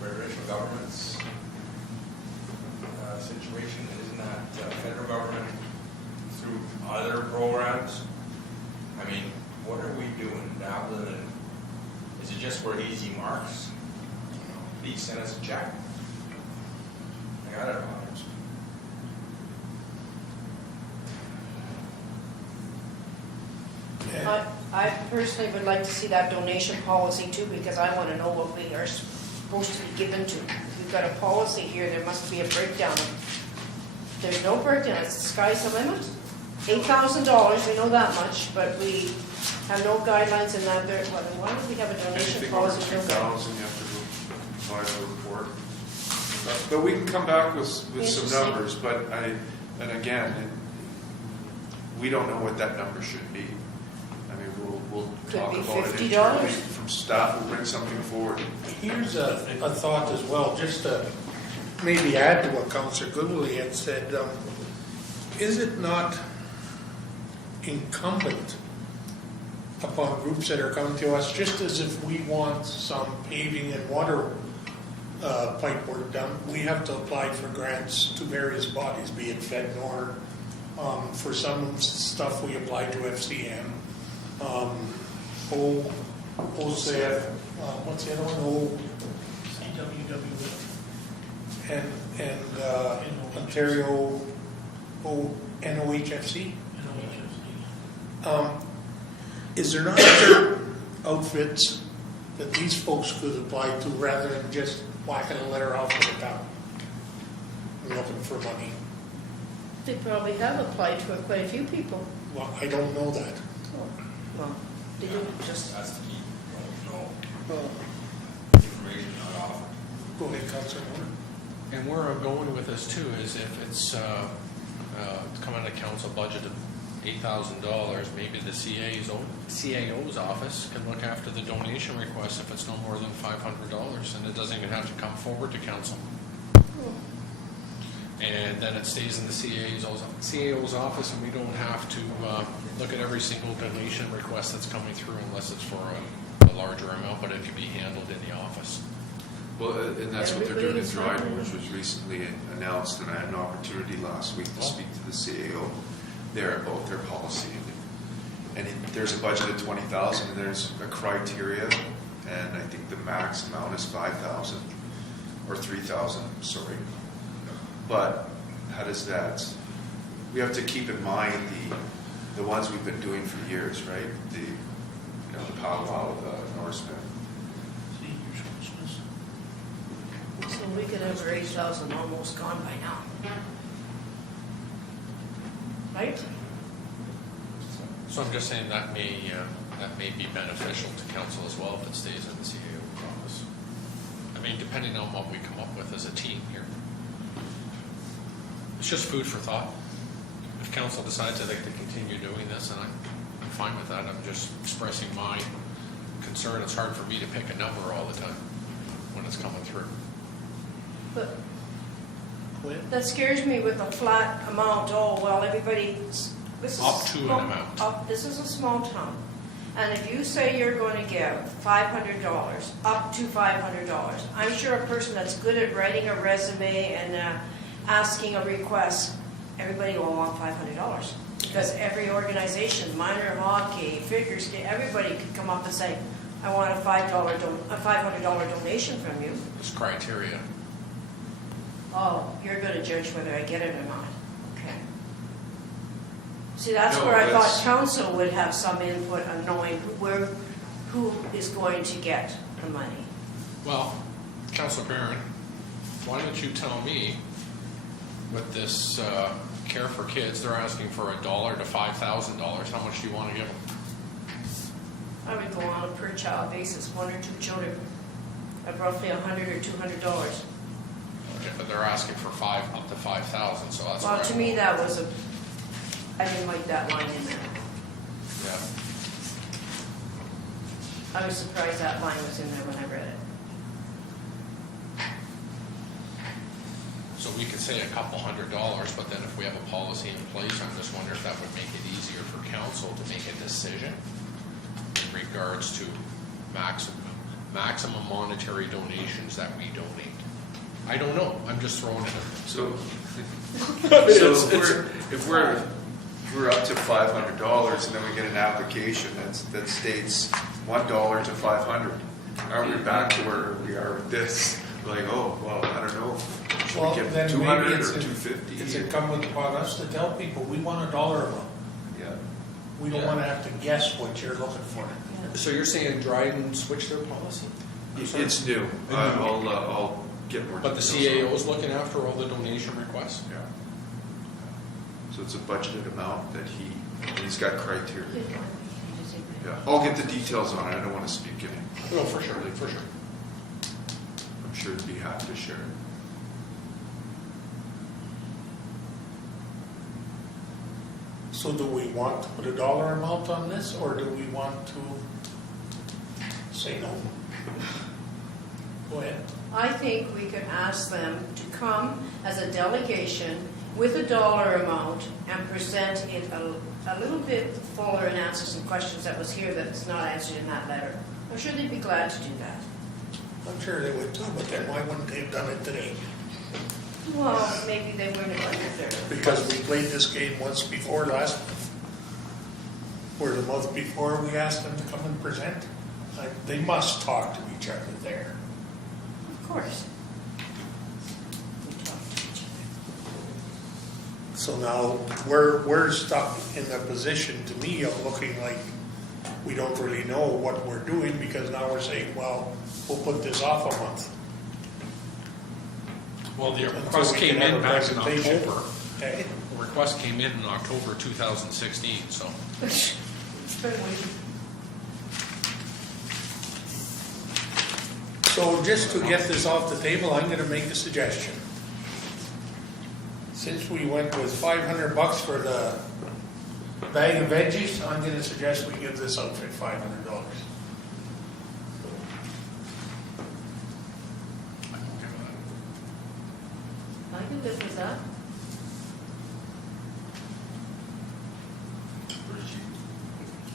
provincial government's situation? Isn't that federal government through other programs? I mean, what are we doing, dabbling in? Is it just for easy marks? Please send us a check. I don't know. I personally would like to see that donation policy too, because I want to know what we are supposed to be given to. If we've got a policy here, there must be a breakdown. If there's no breakdown, it's the sky's the limit. $8,000, we know that much, but we have no guidelines in that, there, well, then why don't we have a donation Anything over policy? 2,000, you have to provide a report. But we can come back with some Interesting. numbers, but and again, we don't know what that number should be. I mean, we'll Could talk be about it $50. internally from staff, we'll bring something forward. Here's a thought as well, just to maybe add to what Councillor Goodwillie had said. Is it not incumbent upon groups that are coming to us, just as if we want some paving and water pipe work done, we have to apply for grants to various bodies, be it FedNor. For some stuff, we apply to FCN. OCF, what's the other one? And Ontario NOHFC. Is there not other outfits that these folks could apply to rather than just whacking a letter off to the town and looking for money? They probably have applied to it, quite a few people. Well, I don't know that. Well, they do just, That's the key. No Uh, information not offered. Go ahead, Councillor Moore. And where I'm going with this too is if it's coming to council budget of $8,000, maybe the CAO's office can look after the donation request if it's no more than $500, and it doesn't even have to come forward to council. And then it stays in the CAO's office, and we don't have to look at every single donation request that's coming through unless it's for a larger amount, but it can be handled in the office. Well, and that's what they're doing in Everybody's Dryden, happy. which was recently announced, and I had an opportunity last week to speak to the CAO there about their policy. And there's a budget of 20,000, and there's a criteria, and I think the max amount is 5,000 or 3,000. Sorry, but how does that? We have to keep in mind the ones we've been doing for years, right? The powwow, the Norseman. so we could have our 8,000 almost gone by now. Right? So I'm just saying that may be beneficial to council as well if it stays in the CAO's office. I mean, depending on what we come up with as a team here. It's just food for thought. If council decides that they can continue doing this, and I'm fine with that. I'm just expressing my concern. It's hard for me to pick a number all the time when it's coming through. But that scares me with a flat amount. Oh, well, everybody, this is. Up to an amount. This is a small town. And if you say you're going to give $500, up to $500, I'm sure a person that's good at writing a resume and asking a request, everybody will want $500. Because every organization, minor hockey, figure skating, everybody could come up and say, I want a $500 donation from you. It's criteria. Oh, you're going to judge whether I get it or not. Okay. See, that's No, where I thought that's- council would have some input on knowing who is going to get the money. Well, Councilor Barron, why don't you tell me, with this Care for Kids, they're asking for $1 to $5,000. How much do you want to give them? I would go on a per child basis, 1 or 2 children, at roughly $100 or $200. Okay, but they're asking for up to 5,000, so that's. Well, where to I'm- me, that was I didn't like that line in there. Yeah. I was surprised that line was in there when I read it. So we could say a couple $100, but then if we have a policy in place, I'm just wondering if that would make it easier for council to make a decision in regards to maximum monetary donations that we donate. I don't know. I'm just throwing it out. So if we're up to $500 and then we get an application that states $1 to $500, are we back to where we are with this? Like, oh, well, I don't know. Should Well, we give then 200 maybe or it's 250? It's incumbent upon us to tell people, we want $1 amount. Yeah. We don't want to have to guess what you're looking for. So you're saying Dryden switched their policy? It's new. I'll get more But the details on it. CAO is looking after all the donation requests? Yeah. So it's a budgeted amount that he's got criteria. Yeah, I'll get the details on it, I don't want to speak in it. Oh, for sure, for sure. I'm sure they'd be happy to share it. So do we want to put a dollar amount on this, or do we want to say no? Go ahead. I think we could ask them to come as a delegation with a dollar amount and present it a little bit fuller and answer some questions that was here that's not answered in that letter. I'm sure they'd be glad to do that. I'm sure they would too, but then why wouldn't they have done it today? Well, maybe they weren't invited there. Because we played this game once before last month. Or the month before, we asked them to come and present. They must talk to each other there. Of course. So now, we're stuck in the position, to me, of looking like we don't really know what we're doing, because now we're saying, well, we'll put this off a month. Well, the Until request we came can have in a back in presentation. October. Okay? The request came in October 2016, so. It's been waiting. So just to get this off the table, I'm gonna make a suggestion. Since we went with $500 for the bag of veggies, I'm gonna suggest we give this outfit $500. I'm okay with that. I can live with that.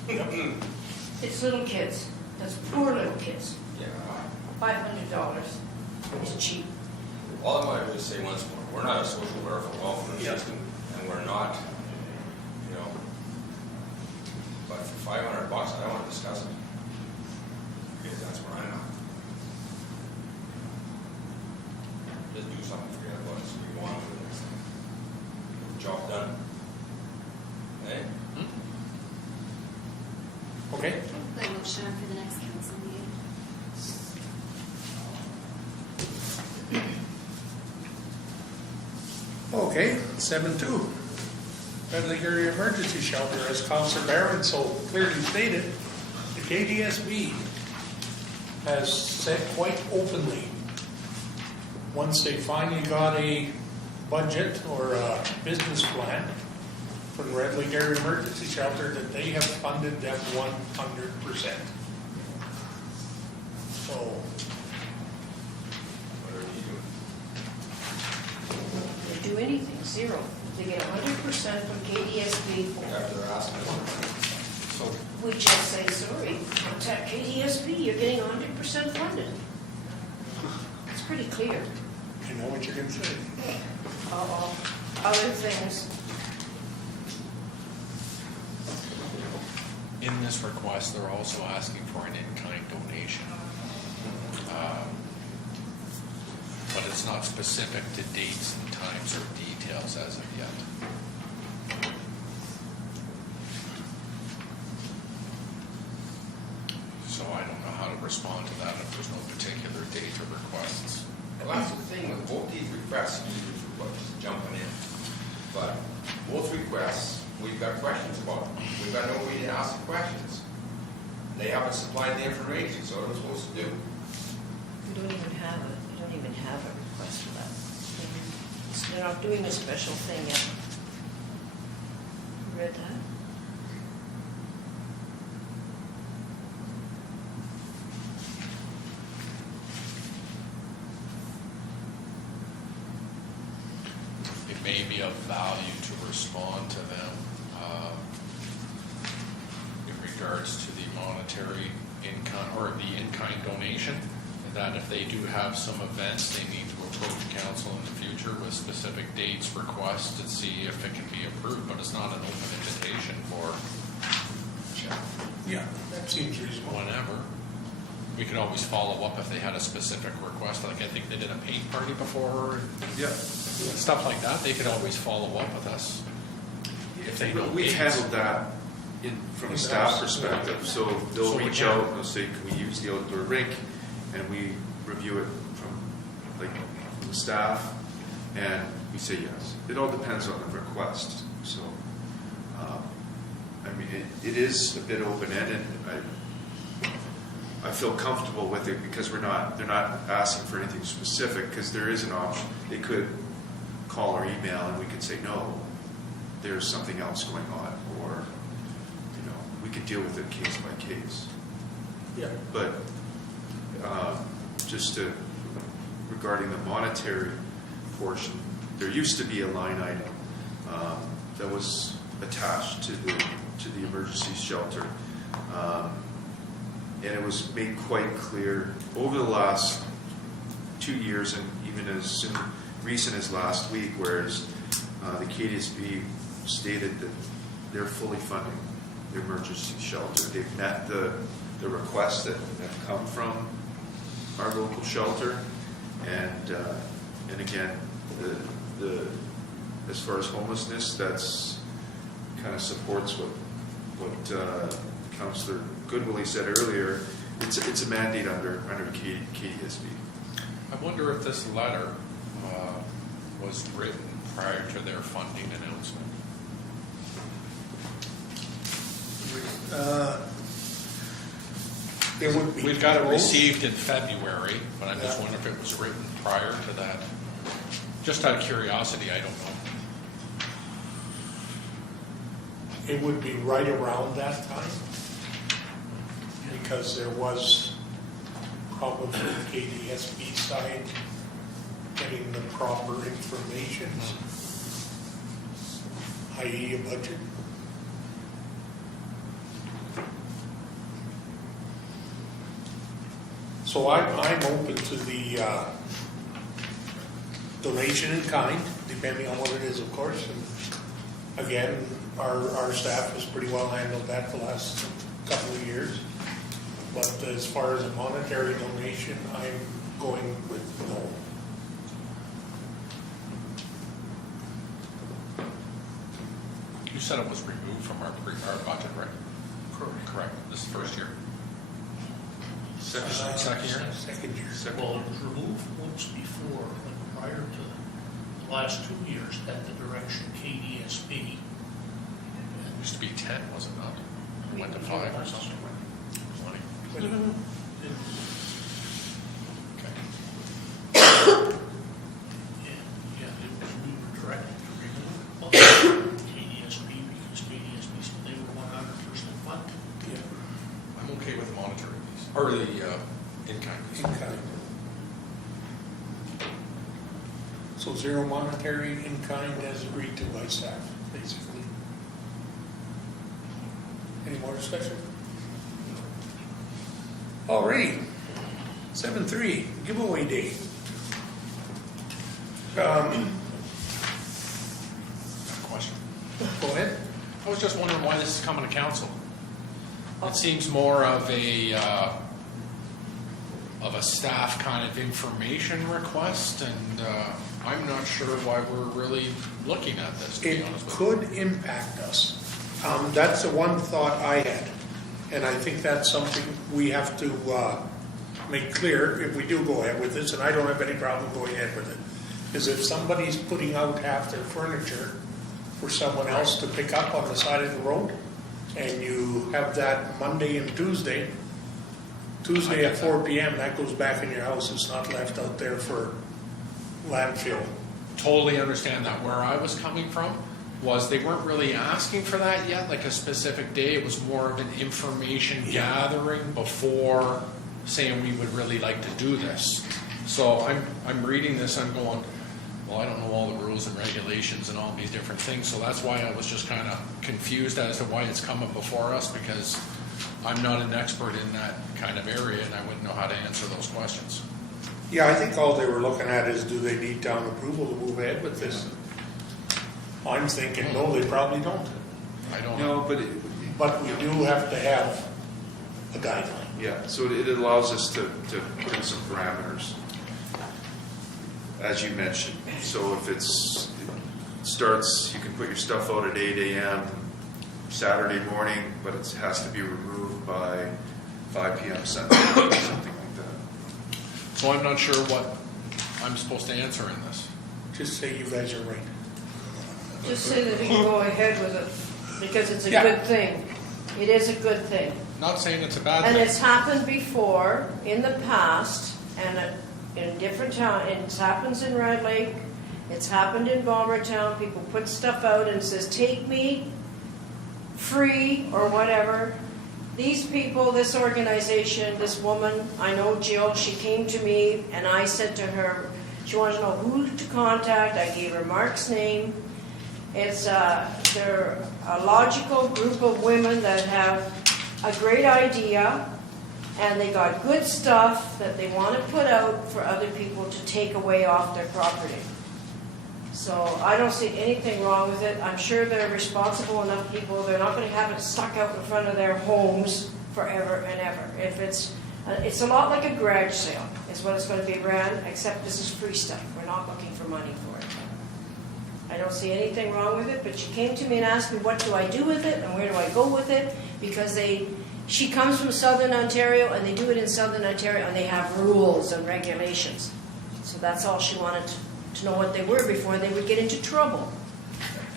Pretty cheap. It's little kids. That's poor little kids. Yeah. $500 is cheap. All I want to do is say once more, we're not a social welfare Yeah. system, and we're not, but for $500, I don't want to discuss it. Because that's where I'm at. Just do something, forget about it, so we go on to the next thing. Job done. Hey? Okay? Put a motion on for the next council meeting. Okay, 7-2. Red Lake Area Emergency Shelter, as Councilor Barron so clearly stated, the KDSB has said quite openly, once they finally got a budget or a business plan for the Red Lake Area Emergency Shelter, that they have funded them 100%. So, What are you doing? They do anything, zero. They get 100% from KDSB. After they're asking us for money. So, We just say, sorry, contact KDSB, you're getting 100% funded. It's pretty clear. you know what you're gonna say. Other things, in this request, they're also asking for an in-kind donation. But it's not specific to dates and times or details as of yet. So I don't know how to respond to that if there's no particular date or requests. Well, that's the thing with both these requests, we're just jumping in. But both requests, we've got questions about. We've got nobody to ask the questions. They haven't supplied the information, so what are we supposed to do? we don't even have a request for that. They're not doing a special thing yet. You read that? It may be of value to respond to them in regards to the monetary in-kind or the in-kind donation, that if they do have some events, they need to approach council in the future with specific dates, requests to see if it can be approved, but it's not an open invitation for Yeah, that seems reasonable. whenever. We could always follow up if they had a specific request, like I think they did a paint party before, Yeah. stuff like that, they could always follow up with us. If they know We've dates. handled that from a staff perspective, so they'll So we reach can- out and they'll say, can we use the outdoor rink? And we review it from the staff, and we say yes. It all depends on the request, so, I mean, it is a bit open-ended. I feel comfortable with it because they're not asking for anything specific, because there is an option. They could call or email and we could say, no, there's something else going on, or, we could deal with it case by case. Yeah. But regarding the monetary portion, there used to be a line item that was attached to the emergency shelter, and it was made quite clear over the last 2 years, and even as recent as last week, whereas the KDSB stated that they're fully funding the emergency shelter. They've met the requests that have come from our local shelter, and again, the as far as homelessness, that's kind of supports what Councillor Goodwillie said earlier. It's a mandate under KDSB. I wonder if this letter was written prior to their funding announcement. It would be. We've got it close. received in February, but I'm just wondering if it was written prior to that. Just out of curiosity, I don't know. It would be right around that time, because there was probably from the KDSB side getting the proper information, i.e. a budget. So I'm open to the donation in kind, depending on what it is, of course. And again, our staff has pretty well handled that the last couple of years. But as far as a monetary donation, I'm going with no. You said it was removed from our budget, right? Correct. This is the first year. Second year? Second year. Well, it was removed once before, but prior to the last 2 years, at the direction KDSB. It used to be 10, was it not? It went to 5 or something? 20. Yeah, we were directed to remove KDSB because KDSB said they were 100% funded. Yeah. I'm okay with the monetary piece, or the in-kind piece. In kind. So zero monetary in kind as agreed to by staff, basically. Any more discussion? Alrighty. 7-3, giveaway day. Question. Go ahead. I was just wondering why this is coming to council. It seems more of a staff kind of information request, and I'm not sure why we're really looking at this, to be It honest with could impact us. That's the one thought I had. And I think that's something we have to make clear if we do go ahead with this, and I don't have any problem going ahead with it, is if somebody's putting out half their furniture for someone else to pick up on the side of the road, and you have that Monday and Tuesday at 4 p.m., that goes back in your house. It's not left out there for landfill. Totally understand that. Where I was coming from was they weren't really asking for that yet, like a specific day. It was more of an information gathering before saying we would really like to do this. So I'm reading this, I'm going, well, I don't know all the rules and regulations and all these different things, so that's why I was just kind of confused as to why it's coming before us, because I'm not an expert in that kind of area and I wouldn't know how to answer those questions. Yeah, I think all they were looking at is, do they need town approval to move ahead with this? I'm thinking, no, they probably don't. I don't No, know. But we do have to have a guideline. Yeah, so it allows us to put in some parameters, as you mentioned. So if it starts, you can put your stuff out at 8 a.m. Saturday morning, but it has to be removed by 5 p.m. Sunday, or something like that. So I'm not sure what I'm supposed to answer in this. Just say you guys are right. Just say that we can go ahead with it, because it's a Yeah. good thing. It is a good thing. Not saying it's a bad And thing. it's happened before in the past, and in different towns. It happens in Red Lake. It's happened in Balmertown. People put stuff out and it says, "Take me free," or whatever. These people, this organization, this woman, I know Jill, she came to me and I said to her, she wanted to know who to contact. I gave her Mark's name. They're a logical group of women that have a great idea, and they got good stuff that they want to put out for other people to take away off their property. So I don't see anything wrong with it. I'm sure they're responsible enough people. They're not going to have it stuck out in front of their homes forever and ever. If it's a lot like a garage sale, is what it's going to be ran, except this is free stuff. We're not looking for money for it. I don't see anything wrong with it, but she came to me and asked me, what do I do with it and where do I go with it? Because she comes from Southern Ontario, and they do it in Southern Ontario, and they have rules and regulations. So that's all she wanted to know what they were before they would get into trouble.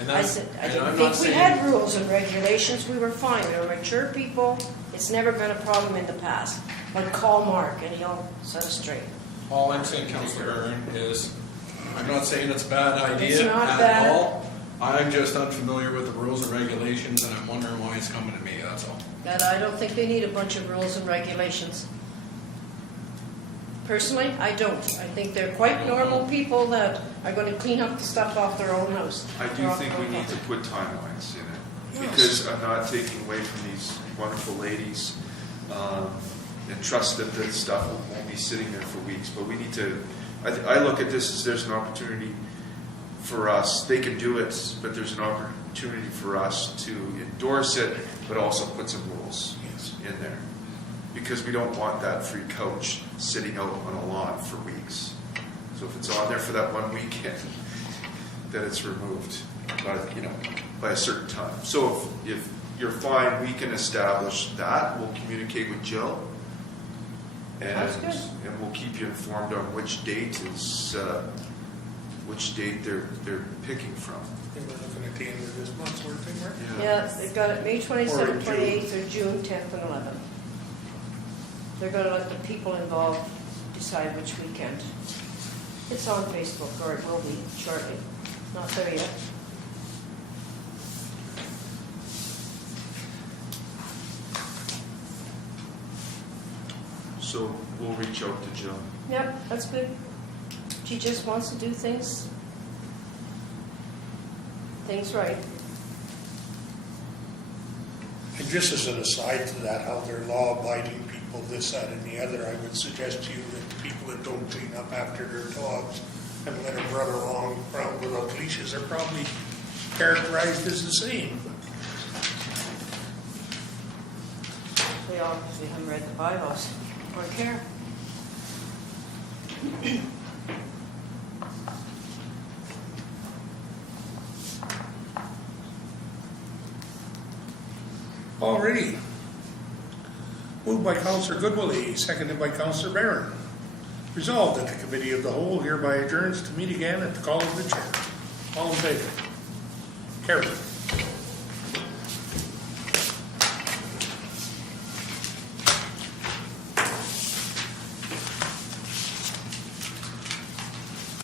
I said, I didn't think we had rules and regulations. We were fine. We were mature people. It's never been a problem in the past. But call Mark and he'll set us straight. All I'm saying, Councillor Barron, is I'm not saying it's a bad idea It's not at bad. all. I'm just unfamiliar with the rules and regulations, and I'm wondering why it's coming to me, that's all. That I don't think they need a bunch of rules and regulations. Personally, I don't. I think they're quite normal people that are going to clean up the stuff off their own house. I do think we need to put timelines in it, because I'm not taking away from these wonderful ladies, and trust that this stuff won't be sitting there for weeks, but we need to, I look at this as there's an opportunity for us. They can do it, but there's an opportunity for us to endorse it, but also put some rules in there. Because we don't want that free couch sitting out on a lawn for weeks. So if it's on there for that one weekend, then it's removed by a certain time. So if you're fine, we can establish that. We'll communicate with Jill. That's good. And we'll keep you informed on which date they're picking from. They were looking at the end of this month, weren't they, Mark? Yeah, they've got it May Or 27th, in June. 28th, or June 10th and 11th. They're going to let the people involved decide which weekend. It's on Facebook, or it will be shortly. Not there yet. So we'll reach out to Jill. Yep, that's good. She just wants to do things right. And just as an aside to that, how they're law-abiding people, this, that, and the other, I would suggest to you that the people that don't clean up after their dogs and let them run around without leashes are probably characterized as the same. They obviously haven't read the bylaws or care. Alrighty. Moved by Councillor Goodwillie, seconded by Councillor Barron. Resolved that the Committee of the Whole hereby adjourns to meet again at the call of the Chair. All in favor? Carried.